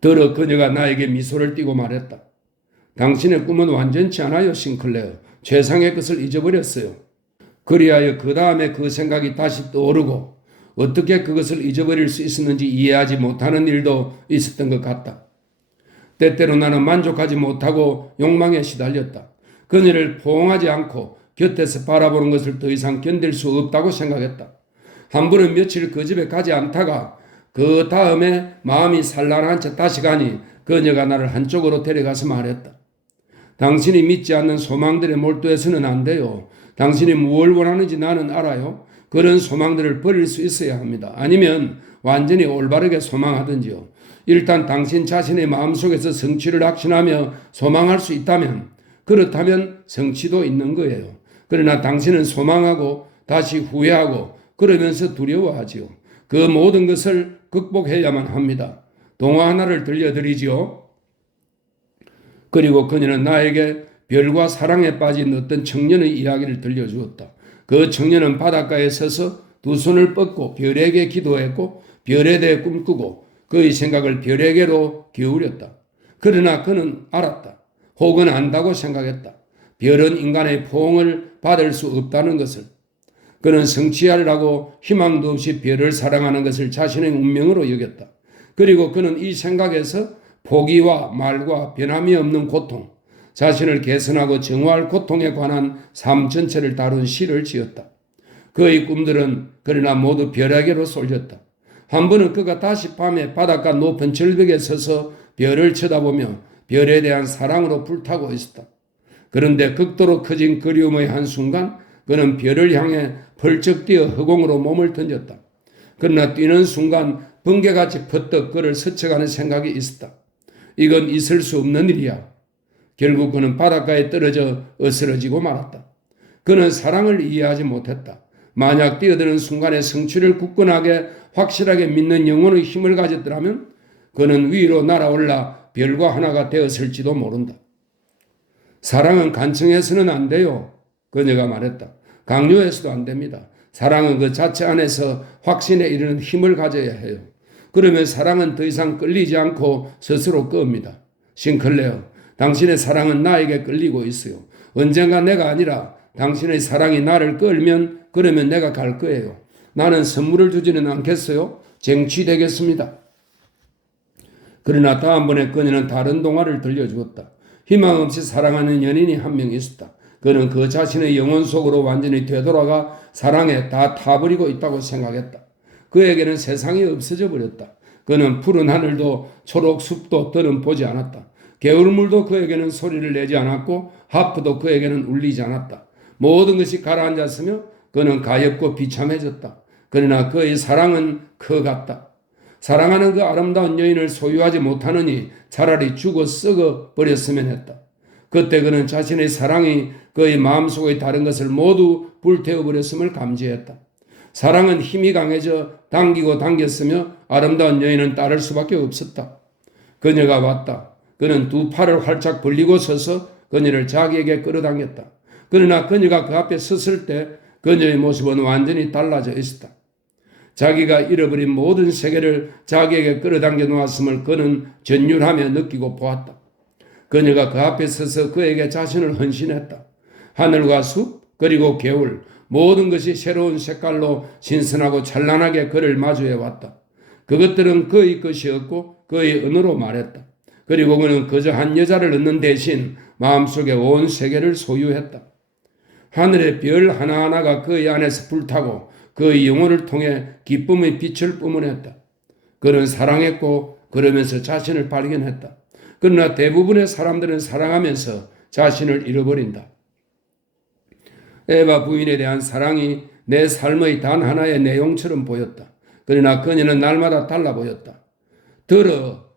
더러 그녀가 나에게 미소를 띠고 말했다. 당신의 꿈은 완전치 않아요, 싱클레어. 최상의 것을 잊어버렸어요. 그리하여 그 다음에 그 생각이 다시 떠오르고 어떻게 그것을 잊어버릴 수 있었는지 이해하지 못하는 일도 있었던 것 같다. 때때로 나는 만족하지 못하고 욕망에 시달렸다. 그녀를 포옹하지 않고 곁에서 바라보는 것을 더 이상 견딜 수 없다고 생각했다. 한 번은 며칠 그 집에 가지 않다가 그 다음에 마음이 산란한 채 다시 가니 그녀가 나를 한쪽으로 데려가서 말했다. 당신이 믿지 않는 소망들에 몰두해서는 안 돼요. 당신이 무엇을 원하는지 나는 알아요. 그런 소망들을 버릴 수 있어야 합니다. 아니면 완전히 올바르게 소망하든지요. 일단 당신 자신의 마음속에서 성취를 확신하며 소망할 수 있다면 그렇다면 성취도 있는 거예요. 그러나 당신은 소망하고 다시 후회하고 그러면서 두려워하지요. 그 모든 것을 극복해야만 합니다. 동화 하나를 들려드리지요. 그리고 그녀는 나에게 별과 사랑에 빠진 어떤 청년의 이야기를 들려주었다. 그 청년은 바닷가에 서서 두 손을 뻗고 별에게 기도했고 별에 대해 꿈꾸고 그의 생각을 별에게로 기울였다. 그러나 그는 알았다. 혹은 안다고 생각했다. 별은 인간의 포옹을 받을 수 없다는 것을. 그는 성취하려고 희망도 없이 별을 사랑하는 것을 자신의 운명으로 여겼다. 그리고 그는 이 생각에서 포기와 말과 변함이 없는 고통, 자신을 개선하고 정화할 고통에 관한 삶 전체를 다룬 시를 지었다. 그의 꿈들은 그러나 모두 별에게로 쏠렸다. 한 번은 그가 다시 밤에 바닷가 높은 절벽에 서서 별을 쳐다보며 별에 대한 사랑으로 불타고 있었다. 그런데 극도로 커진 그리움의 한순간 그는 별을 향해 펄쩍 뛰어 허공으로 몸을 던졌다. 그러나 뛰는 순간 번개같이 퍼뜩 그를 스쳐가는 생각이 있었다. 이건 있을 수 없는 일이야. 결국 그는 바닷가에 떨어져 어스러지고 말았다. 그는 사랑을 이해하지 못했다. 만약 뛰어드는 순간에 성취를 굳건하게 확실하게 믿는 영혼의 힘을 가졌더라면 그는 위로 날아올라 별과 하나가 되었을지도 모른다. 사랑은 간청해서는 안 돼요. 그녀가 말했다. 강요해서도 안 됩니다. 사랑은 그 자체 안에서 확신에 이르는 힘을 가져야 해요. 그러면 사랑은 더 이상 끌리지 않고 스스로 끕니다. 싱클레어, 당신의 사랑은 나에게 끌리고 있어요. 언젠가 내가 아니라 당신의 사랑이 나를 끌면 그러면 내가 갈 거예요. 나는 선물을 주지는 않겠어요. 쟁취되겠습니다. 그러나 다음번에 그녀는 다른 동화를 들려주었다. 희망 없이 사랑하는 연인이 한 명 있었다. 그는 그 자신의 영혼 속으로 완전히 되돌아가 사랑에 다 타버리고 있다고 생각했다. 그에게는 세상이 없어져 버렸다. 그는 푸른 하늘도 초록 숲도 더는 보지 않았다. 개울물도 그에게는 소리를 내지 않았고 하프도 그에게는 울리지 않았다. 모든 것이 가라앉았으며 그는 가엾고 비참해졌다. 그러나 그의 사랑은 커갔다. 사랑하는 그 아름다운 여인을 소유하지 못하느니 차라리 죽어 썩어 버렸으면 했다. 그때 그는 자신의 사랑이 그의 마음속의 다른 것을 모두 불태워버렸음을 감지했다. 사랑은 힘이 강해져 당기고 당겼으며 아름다운 여인은 따를 수밖에 없었다. 그녀가 왔다. 그는 두 팔을 활짝 벌리고 서서 그녀를 자기에게 끌어당겼다. 그러나 그녀가 그 앞에 섰을 때 그녀의 모습은 완전히 달라져 있었다. 자기가 잃어버린 모든 세계를 자기에게 끌어당겨 놓았음을 그는 전율하며 느끼고 보았다. 그녀가 그 앞에 서서 그에게 자신을 헌신했다. 하늘과 숲 그리고 개울 모든 것이 새로운 색깔로 신선하고 찬란하게 그를 마주해 왔다. 그것들은 그의 것이었고 그의 언어로 말했다. 그리고 그는 그저 한 여자를 얻는 대신 마음속에 온 세계를 소유했다. 하늘의 별 하나하나가 그의 안에서 불타고 그의 영혼을 통해 기쁨의 빛을 뿜어냈다. 그는 사랑했고 그러면서 자신을 발견했다. 그러나 대부분의 사람들은 사랑하면서 자신을 잃어버린다. 에바 부인에 대한 사랑이 내 삶의 단 하나의 내용처럼 보였다. 그러나 그녀는 날마다 달라 보였다.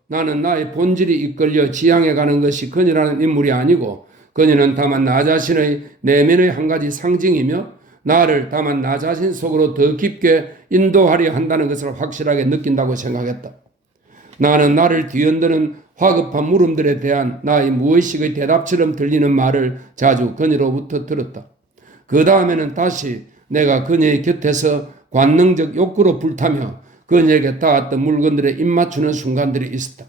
나는 나의 본질이 이끌려 지향해 가는 것이 그녀라는 인물이 아니고 그녀는 다만 나 자신의 내면의 한 가지 상징이며 나를 다만 나 자신 속으로 더 깊게 인도하려 한다는 것을 확실하게 느낀다고 생각했다. 나는 나를 뒤흔드는 화급한 물음들에 대한 나의 무의식의 대답처럼 들리는 말을 자주 그녀로부터 들었다. 그 다음에는 다시 내가 그녀의 곁에서 관능적 욕구로 불타며 그녀에게 닿았던 물건들에 입맞추는 순간들이 있었다.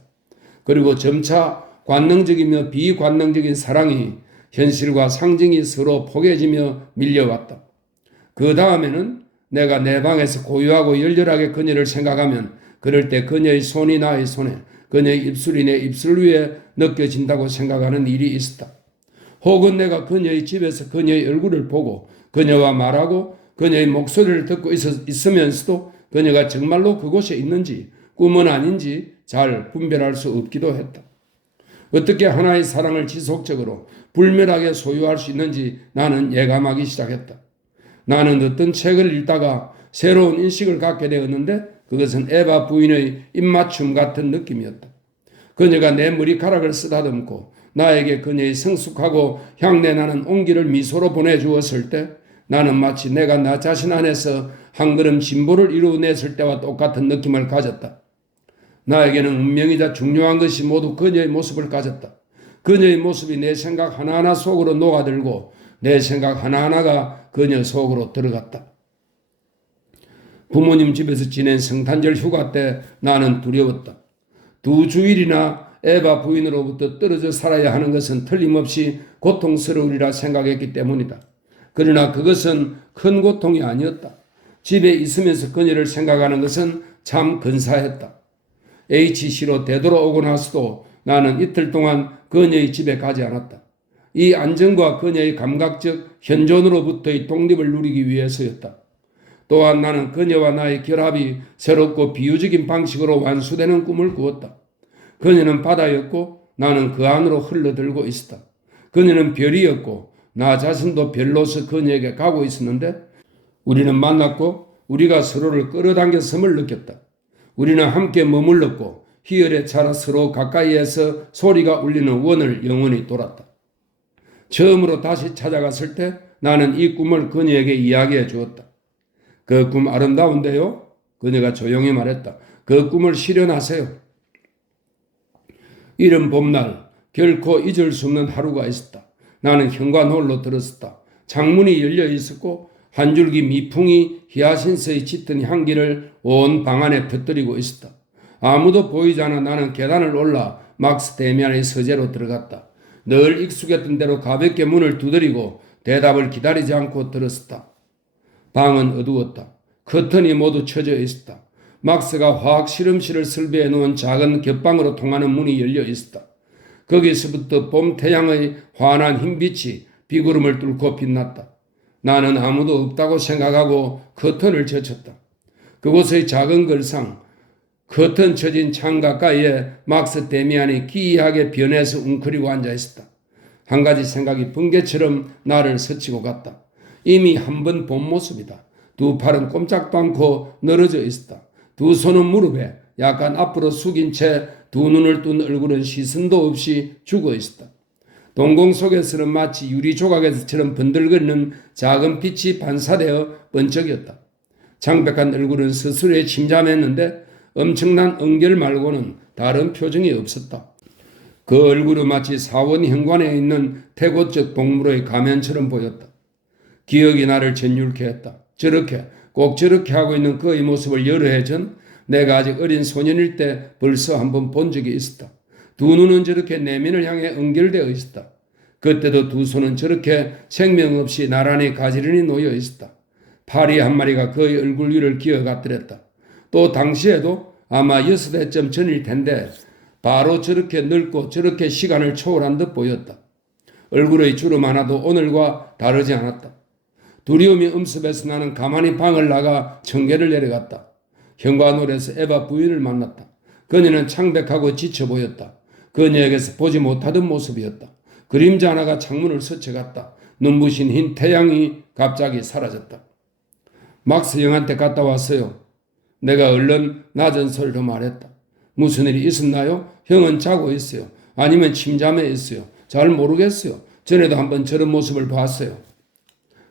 그리고 점차 관능적이며 비관능적인 사랑이 현실과 상징이 서로 포개지며 밀려왔다. 그 다음에는 내가 내 방에서 고요하고 열렬하게 그녀를 생각하면 그럴 때 그녀의 손이 나의 손에 그녀의 입술이 내 입술 위에 느껴진다고 생각하는 일이 있었다. 혹은 내가 그녀의 집에서 그녀의 얼굴을 보고 그녀와 말하고 그녀의 목소리를 듣고 있으면서도 그녀가 정말로 그곳에 있는지 꿈은 아닌지 잘 분별할 수 없기도 했다. 어떻게 하나의 사랑을 지속적으로 불멸하게 소유할 수 있는지 나는 예감하기 시작했다. 나는 어떤 책을 읽다가 새로운 인식을 갖게 되었는데 그것은 에바 부인의 입맞춤 같은 느낌이었다. 그녀가 내 머리카락을 쓰다듬고 나에게 그녀의 성숙하고 향내나는 온기를 미소로 보내주었을 때 나는 마치 내가 나 자신 안에서 한 걸음 진보를 이루어냈을 때와 똑같은 느낌을 가졌다. 나에게는 운명이자 중요한 것이 모두 그녀의 모습을 가졌다. 그녀의 모습이 내 생각 하나하나 속으로 녹아들고 내 생각 하나하나가 그녀 속으로 들어갔다. 부모님 집에서 지낸 성탄절 휴가 때 나는 두려웠다. 2주일이나 에바 부인으로부터 떨어져 살아야 하는 것은 틀림없이 고통스러우리라 생각했기 때문이다. 그러나 그것은 큰 고통이 아니었다. 집에 있으면서 그녀를 생각하는 것은 참 근사했다. HC로 되돌아오고 나서도 나는 이틀 동안 그녀의 집에 가지 않았다. 이 안정과 그녀의 감각적 현존으로부터의 독립을 누리기 위해서였다. 또한 나는 그녀와 나의 결합이 새롭고 비유적인 방식으로 완수되는 꿈을 꾸었다. 그녀는 바다였고 나는 그 안으로 흘러들고 있었다. 그녀는 별이었고 나 자신도 별로서 그녀에게 가고 있었는데 우리는 만났고 우리가 서로를 끌어당겼음을 느꼈다. 우리는 함께 머물렀고 희열에 차라 서로 가까이에서 소리가 울리는 원을 영원히 돌았다. 처음으로 다시 찾아갔을 때 나는 이 꿈을 그녀에게 이야기해 주었다. 그 꿈 아름다운데요? 그녀가 조용히 말했다. 그 꿈을 실현하세요. 이른 봄날 결코 잊을 수 없는 하루가 있었다. 나는 현관홀로 들었었다. 창문이 열려 있었고 한 줄기 미풍이 히아신스의 짙은 향기를 온 방 안에 퍼뜨리고 있었다. 아무도 보이지 않아 나는 계단을 올라 막스 데미안의 서재로 들어갔다. 늘 익숙했던 대로 가볍게 문을 두드리고 대답을 기다리지 않고 들었었다. 방은 어두웠다. 커튼이 모두 쳐져 있었다. 막스가 화학 실험실을 설비해 놓은 작은 겹방으로 통하는 문이 열려 있었다. 거기서부터 봄 태양의 환한 흰빛이 비구름을 뚫고 빛났다. 나는 아무도 없다고 생각하고 커튼을 젖혔다. 그곳의 작은 걸상, 커튼 쳐진 창 가까이에 막스 데미안이 기이하게 변해서 웅크리고 앉아 있었다. 한 가지 생각이 번개처럼 나를 스치고 갔다. 이미 한 번 본 모습이다. 두 팔은 꼼짝도 않고 늘어져 있었다. 두 손은 무릎에 약간 앞으로 숙인 채 두 눈을 뜬 얼굴은 시선도 없이 죽어 있었다. 동공 속에서는 마치 유리 조각에서처럼 번들거리는 작은 빛이 반사되어 번쩍였다. 창백한 얼굴은 스스로에 침잠했는데 엄청난 응결 말고는 다른 표정이 없었다. 그 얼굴은 마치 사원 현관에 있는 태고적 동물의 가면처럼 보였다. 기억이 나를 전율케 했다. 꼭 저렇게 하고 있는 그의 모습을 여러 해 전 내가 아직 어린 소년일 때 벌써 한번 본 적이 있었다. 두 눈은 저렇게 내면을 향해 응결되어 있었다. 그때도 두 손은 저렇게 생명 없이 나란히 가지런히 놓여 있었다. 파리 한 마리가 그의 얼굴 위를 기어갔더랬다. 또 당시에도 아마 6해쯤 전일 텐데 바로 저렇게 늙고 저렇게 시간을 초월한 듯 보였다. 얼굴의 주름 하나도 오늘과 다르지 않았다. 두려움이 엄습해서 나는 가만히 방을 나가 청계를 내려갔다. 현관홀에서 에바 부인을 만났다. 그녀는 창백하고 지쳐 보였다. 그녀에게서 보지 못하던 모습이었다. 그림자 하나가 창문을 스쳐갔다. 눈부신 흰 태양이 갑자기 사라졌다. 막스 형한테 갔다 왔어요. 내가 얼른 낮은 소리로 말했다. 무슨 일이 있었나요? 형은 자고 있어요. 아니면 침잠해 있어요. 잘 모르겠어요. 전에도 한번 저런 모습을 봤어요.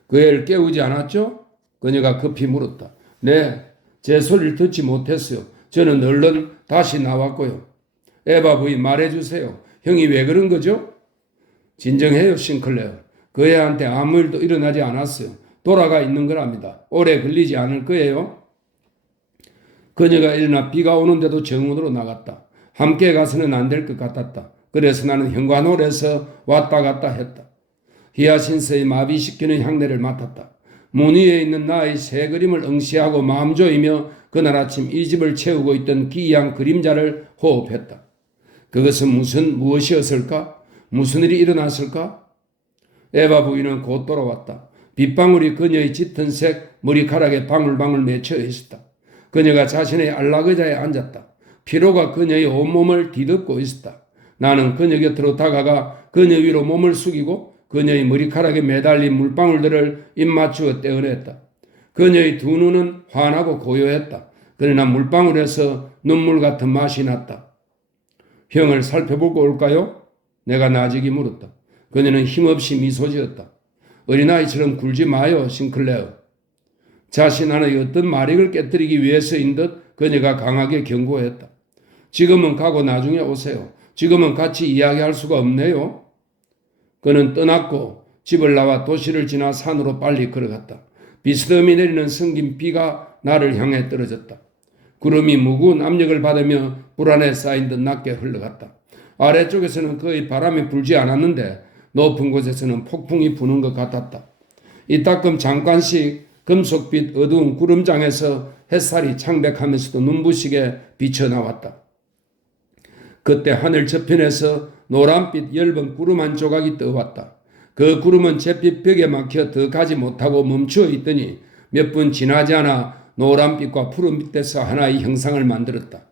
그 애를 깨우지 않았죠? 그녀가 급히 물었다. 네, 제 소리를 듣지 못했어요. 저는 얼른 다시 나왔고요. 에바 부인 말해주세요. 형이 왜 그런 거죠? 진정해요, 싱클레어. 그 애한테 아무 일도 일어나지 않았어요. 돌아가 있는 거랍니다. 오래 걸리지 않을 거예요. 그녀가 일어나 비가 오는데도 정원으로 나갔다. 함께 가서는 안 될 것 같았다. 그래서 나는 현관홀에서 왔다 갔다 했다. 히아신스의 마비시키는 향내를 맡았다. 문 위에 있는 나의 새 그림을 응시하고 마음 조이며 그날 아침 이 집을 채우고 있던 기이한 그림자를 호흡했다. 그것은 무엇이었을까? 무슨 일이 일어났을까? 에바 부인은 곧 돌아왔다. 빗방울이 그녀의 짙은 색 머리카락에 방울방울 맺혀 있었다. 그녀가 자신의 안락의자에 앉았다. 피로가 그녀의 온몸을 뒤덮고 있었다. 나는 그녀 곁으로 다가가 그녀 위로 몸을 숙이고 그녀의 머리카락에 매달린 물방울들을 입맞추어 떼어냈다. 그녀의 두 눈은 환하고 고요했다. 그러나 물방울에서 눈물 같은 맛이 났다. 형을 살펴보고 올까요? 내가 나직이 물었다. 그녀는 힘없이 미소 지었다. 어린아이처럼 굴지 마요, 싱클레어. 자신 안의 어떤 마력을 깨뜨리기 위해서인 듯 그녀가 강하게 경고했다. 지금은 가고 나중에 오세요. 지금은 같이 이야기할 수가 없네요. 그는 떠났고 집을 나와 도시를 지나 산으로 빨리 걸어갔다. 비스듬히 내리는 성긴 비가 나를 향해 떨어졌다. 구름이 무거운 압력을 받으며 불안에 쌓인 듯 낮게 흘러갔다. 아래쪽에서는 거의 바람이 불지 않았는데 높은 곳에서는 폭풍이 부는 것 같았다. 이따금 잠깐씩 금속빛 어두운 구름장에서 햇살이 창백하면서도 눈부시게 비쳐나왔다. 그때 하늘 저편에서 노란빛 엷은 구름 한 조각이 떠왔다. 그 구름은 잿빛 벽에 막혀 더 가지 못하고 멈추어 있더니 몇 분 지나지 않아 노란빛과 푸른빛에서 하나의 형상을 만들었다.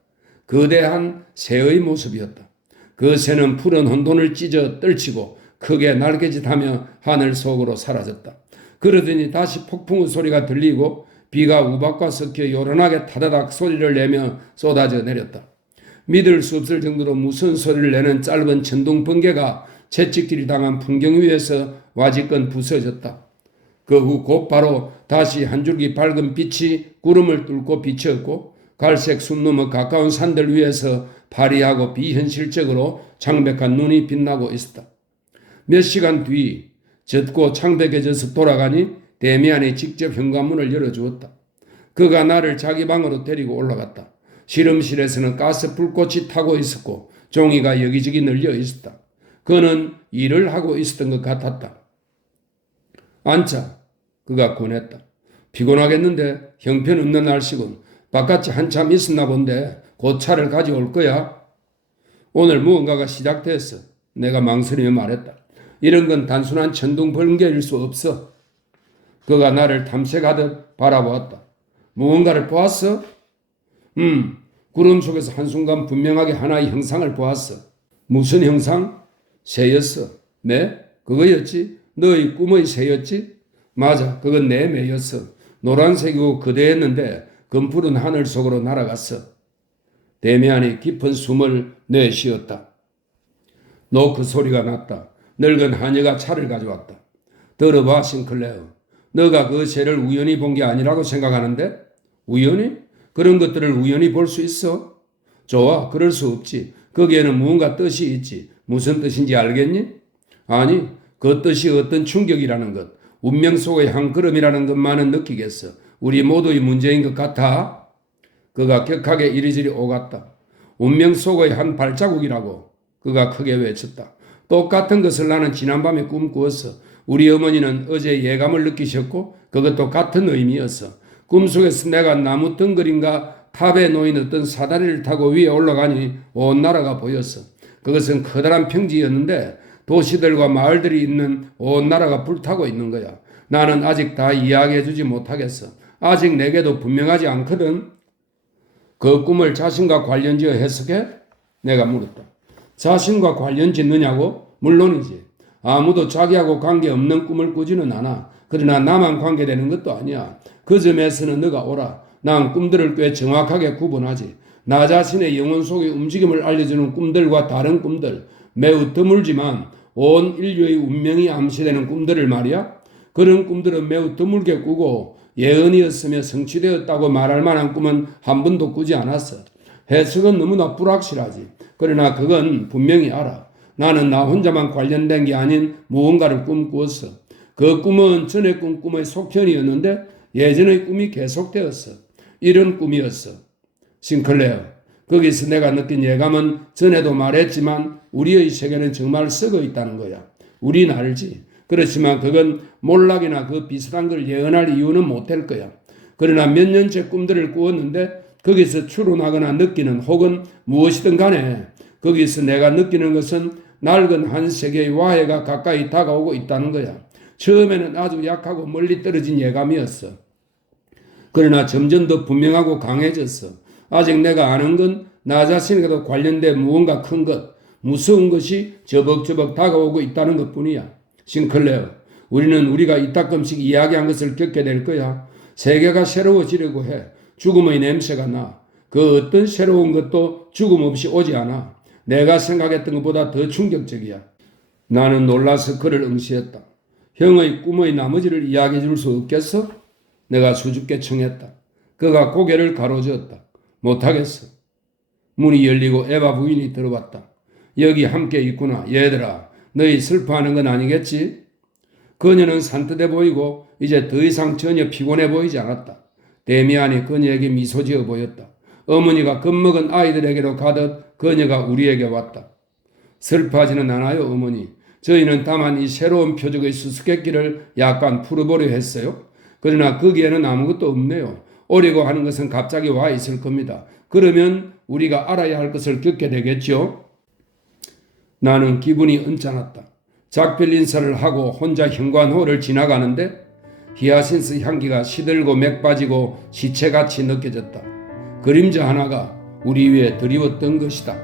거대한 새의 모습이었다. 그 새는 푸른 혼돈을 찢어 떨치고 크게 날개짓하며 하늘 속으로 사라졌다. 그러더니 다시 폭풍의 소리가 들리고 비가 우박과 섞여 요란하게 타다닥 소리를 내며 쏟아져 내렸다. 믿을 수 없을 정도로 무서운 소리를 내는 짧은 천둥 번개가 채찍질이 당한 풍경 위에서 와지건 부서졌다. 그 후 곧바로 다시 한 줄기 밝은 빛이 구름을 뚫고 비쳤고 갈색 숲 너머 가까운 산들 위에서 파리하고 비현실적으로 창백한 눈이 빛나고 있었다. 몇 시간 뒤 젖고 창백해져서 돌아가니 데미안이 직접 현관문을 열어주었다. 그가 나를 자기 방으로 데리고 올라갔다. 실험실에서는 가스 불꽃이 타고 있었고 종이가 여기저기 널려 있었다. 그는 일을 하고 있었던 것 같았다. 앉자, 그가 권했다. 피곤하겠는데 형편없는 날씨군. 바깥에 한참 있었나 본데 곧 차를 가져올 거야. 오늘 무언가가 시작됐어. 내가 망설이며 말했다. 이런 건 단순한 천둥번개일 수 없어. 그가 나를 탐색하듯 바라보았다. 무언가를 보았어? 구름 속에서 한순간 분명하게 하나의 형상을 보았어. 무슨 형상? 새였어. 매? 그거였지? 너의 꿈의 새였지? 맞아. 그건 내 매였어. 노란색이고 거대했는데 검푸른 하늘 속으로 날아갔어. 데미안이 깊은 숨을 내쉬었다. 노크 소리가 났다. 늙은 하녀가 차를 가져왔다. 들어봐, 싱클레어. 너가 그 새를 우연히 본 게 아니라고 생각하는데? 우연히? 그런 것들을 우연히 볼 수 있어? 좋아, 그럴 수 없지. 거기에는 무언가 뜻이 있지. 무슨 뜻인지 알겠니? 아니, 그 뜻이 어떤 충격이라는 것, 운명 속의 한 걸음이라는 것만은 느끼겠어. 우리 모두의 문제인 것 같아. 그가 격하게 이리저리 오갔다. 운명 속의 한 발자국이라고 그가 크게 외쳤다. 똑같은 것을 나는 지난밤에 꿈꾸었어. 우리 어머니는 어제 예감을 느끼셨고 그것도 같은 의미였어. 꿈속에서 내가 나무 덩그린가 탑에 놓인 어떤 사다리를 타고 위에 올라가니 온 나라가 보였어. 그것은 커다란 평지였는데 도시들과 마을들이 있는 온 나라가 불타고 있는 거야. 나는 아직 다 이야기해주지 못하겠어. 아직 내게도 분명하지 않거든. 그 꿈을 자신과 관련지어 해석해? 내가 물었다. 자신과 관련짓느냐고? 물론이지. 아무도 자기하고 관계없는 꿈을 꾸지는 않아. 그러나 나만 관계되는 것도 아니야. 그 점에서는 너가 오라. 난 꿈들을 꽤 정확하게 구분하지. 나 자신의 영혼 속의 움직임을 알려주는 꿈들과 다른 꿈들, 매우 드물지만 온 인류의 운명이 암시되는 꿈들을 말이야. 그런 꿈들은 매우 드물게 꾸고 예언이었으며 성취되었다고 말할 만한 꿈은 한 번도 꾸지 않았어. 해석은 너무나 불확실하지. 그러나 그건 분명히 알아. 나는 나 혼자만 관련된 게 아닌 무언가를 꿈꾸었어. 그 꿈은 전에 꾼 꿈의 속편이었는데 예전의 꿈이 계속되었어. 이런 꿈이었어. 싱클레어, 거기서 내가 느낀 예감은 전에도 말했지만 우리의 세계는 정말 썩어 있다는 거야. 우린 알지. 그렇지만 그건 몰락이나 그 비슷한 걸 예언할 이유는 못될 거야. 그러나 몇 년째 꿈들을 꾸었는데 거기서 추론하거나 느끼는 혹은 무엇이든 간에 거기서 내가 느끼는 것은 낡은 한 세계의 와해가 가까이 다가오고 있다는 거야. 처음에는 아주 약하고 멀리 떨어진 예감이었어. 그러나 점점 더 분명하고 강해졌어. 아직 내가 아는 건 나 자신에게도 관련된 무언가 큰 것, 무서운 것이 저벅저벅 다가오고 있다는 것뿐이야. 싱클레어, 우리는 우리가 이따금씩 이야기한 것을 겪게 될 거야. 세계가 새로워지려고 해. 죽음의 냄새가 나. 그 어떤 새로운 것도 죽음 없이 오지 않아. 내가 생각했던 것보다 더 충격적이야. 나는 놀라서 그를 응시했다. 형의 꿈의 나머지를 이야기해 줄 수 없겠어? 내가 수줍게 청했다. 그가 고개를 가로저었다. 못하겠어. 문이 열리고 에바 부인이 들어왔다. 여기 함께 있구나. 얘들아, 너희 슬퍼하는 건 아니겠지? 그녀는 산뜻해 보이고 이제 더 이상 전혀 피곤해 보이지 않았다. 데미안이 그녀에게 미소 지어 보였다. 어머니가 겁먹은 아이들에게로 가듯 그녀가 우리에게 왔다. 슬퍼하지는 않아요, 어머니. 저희는 다만 이 새로운 표적의 수수께끼를 약간 풀어보려 했어요. 그러나 거기에는 아무것도 없네요. 오려고 하는 것은 갑자기 와 있을 겁니다. 그러면 우리가 알아야 할 것을 겪게 되겠죠. 나는 기분이 언짢았다. 작별 인사를 하고 혼자 현관홀을 지나가는데 히아신스 향기가 시들고 맥 빠지고 시체같이 느껴졌다. 그림자 하나가 우리 위에 드리웠던 것이다.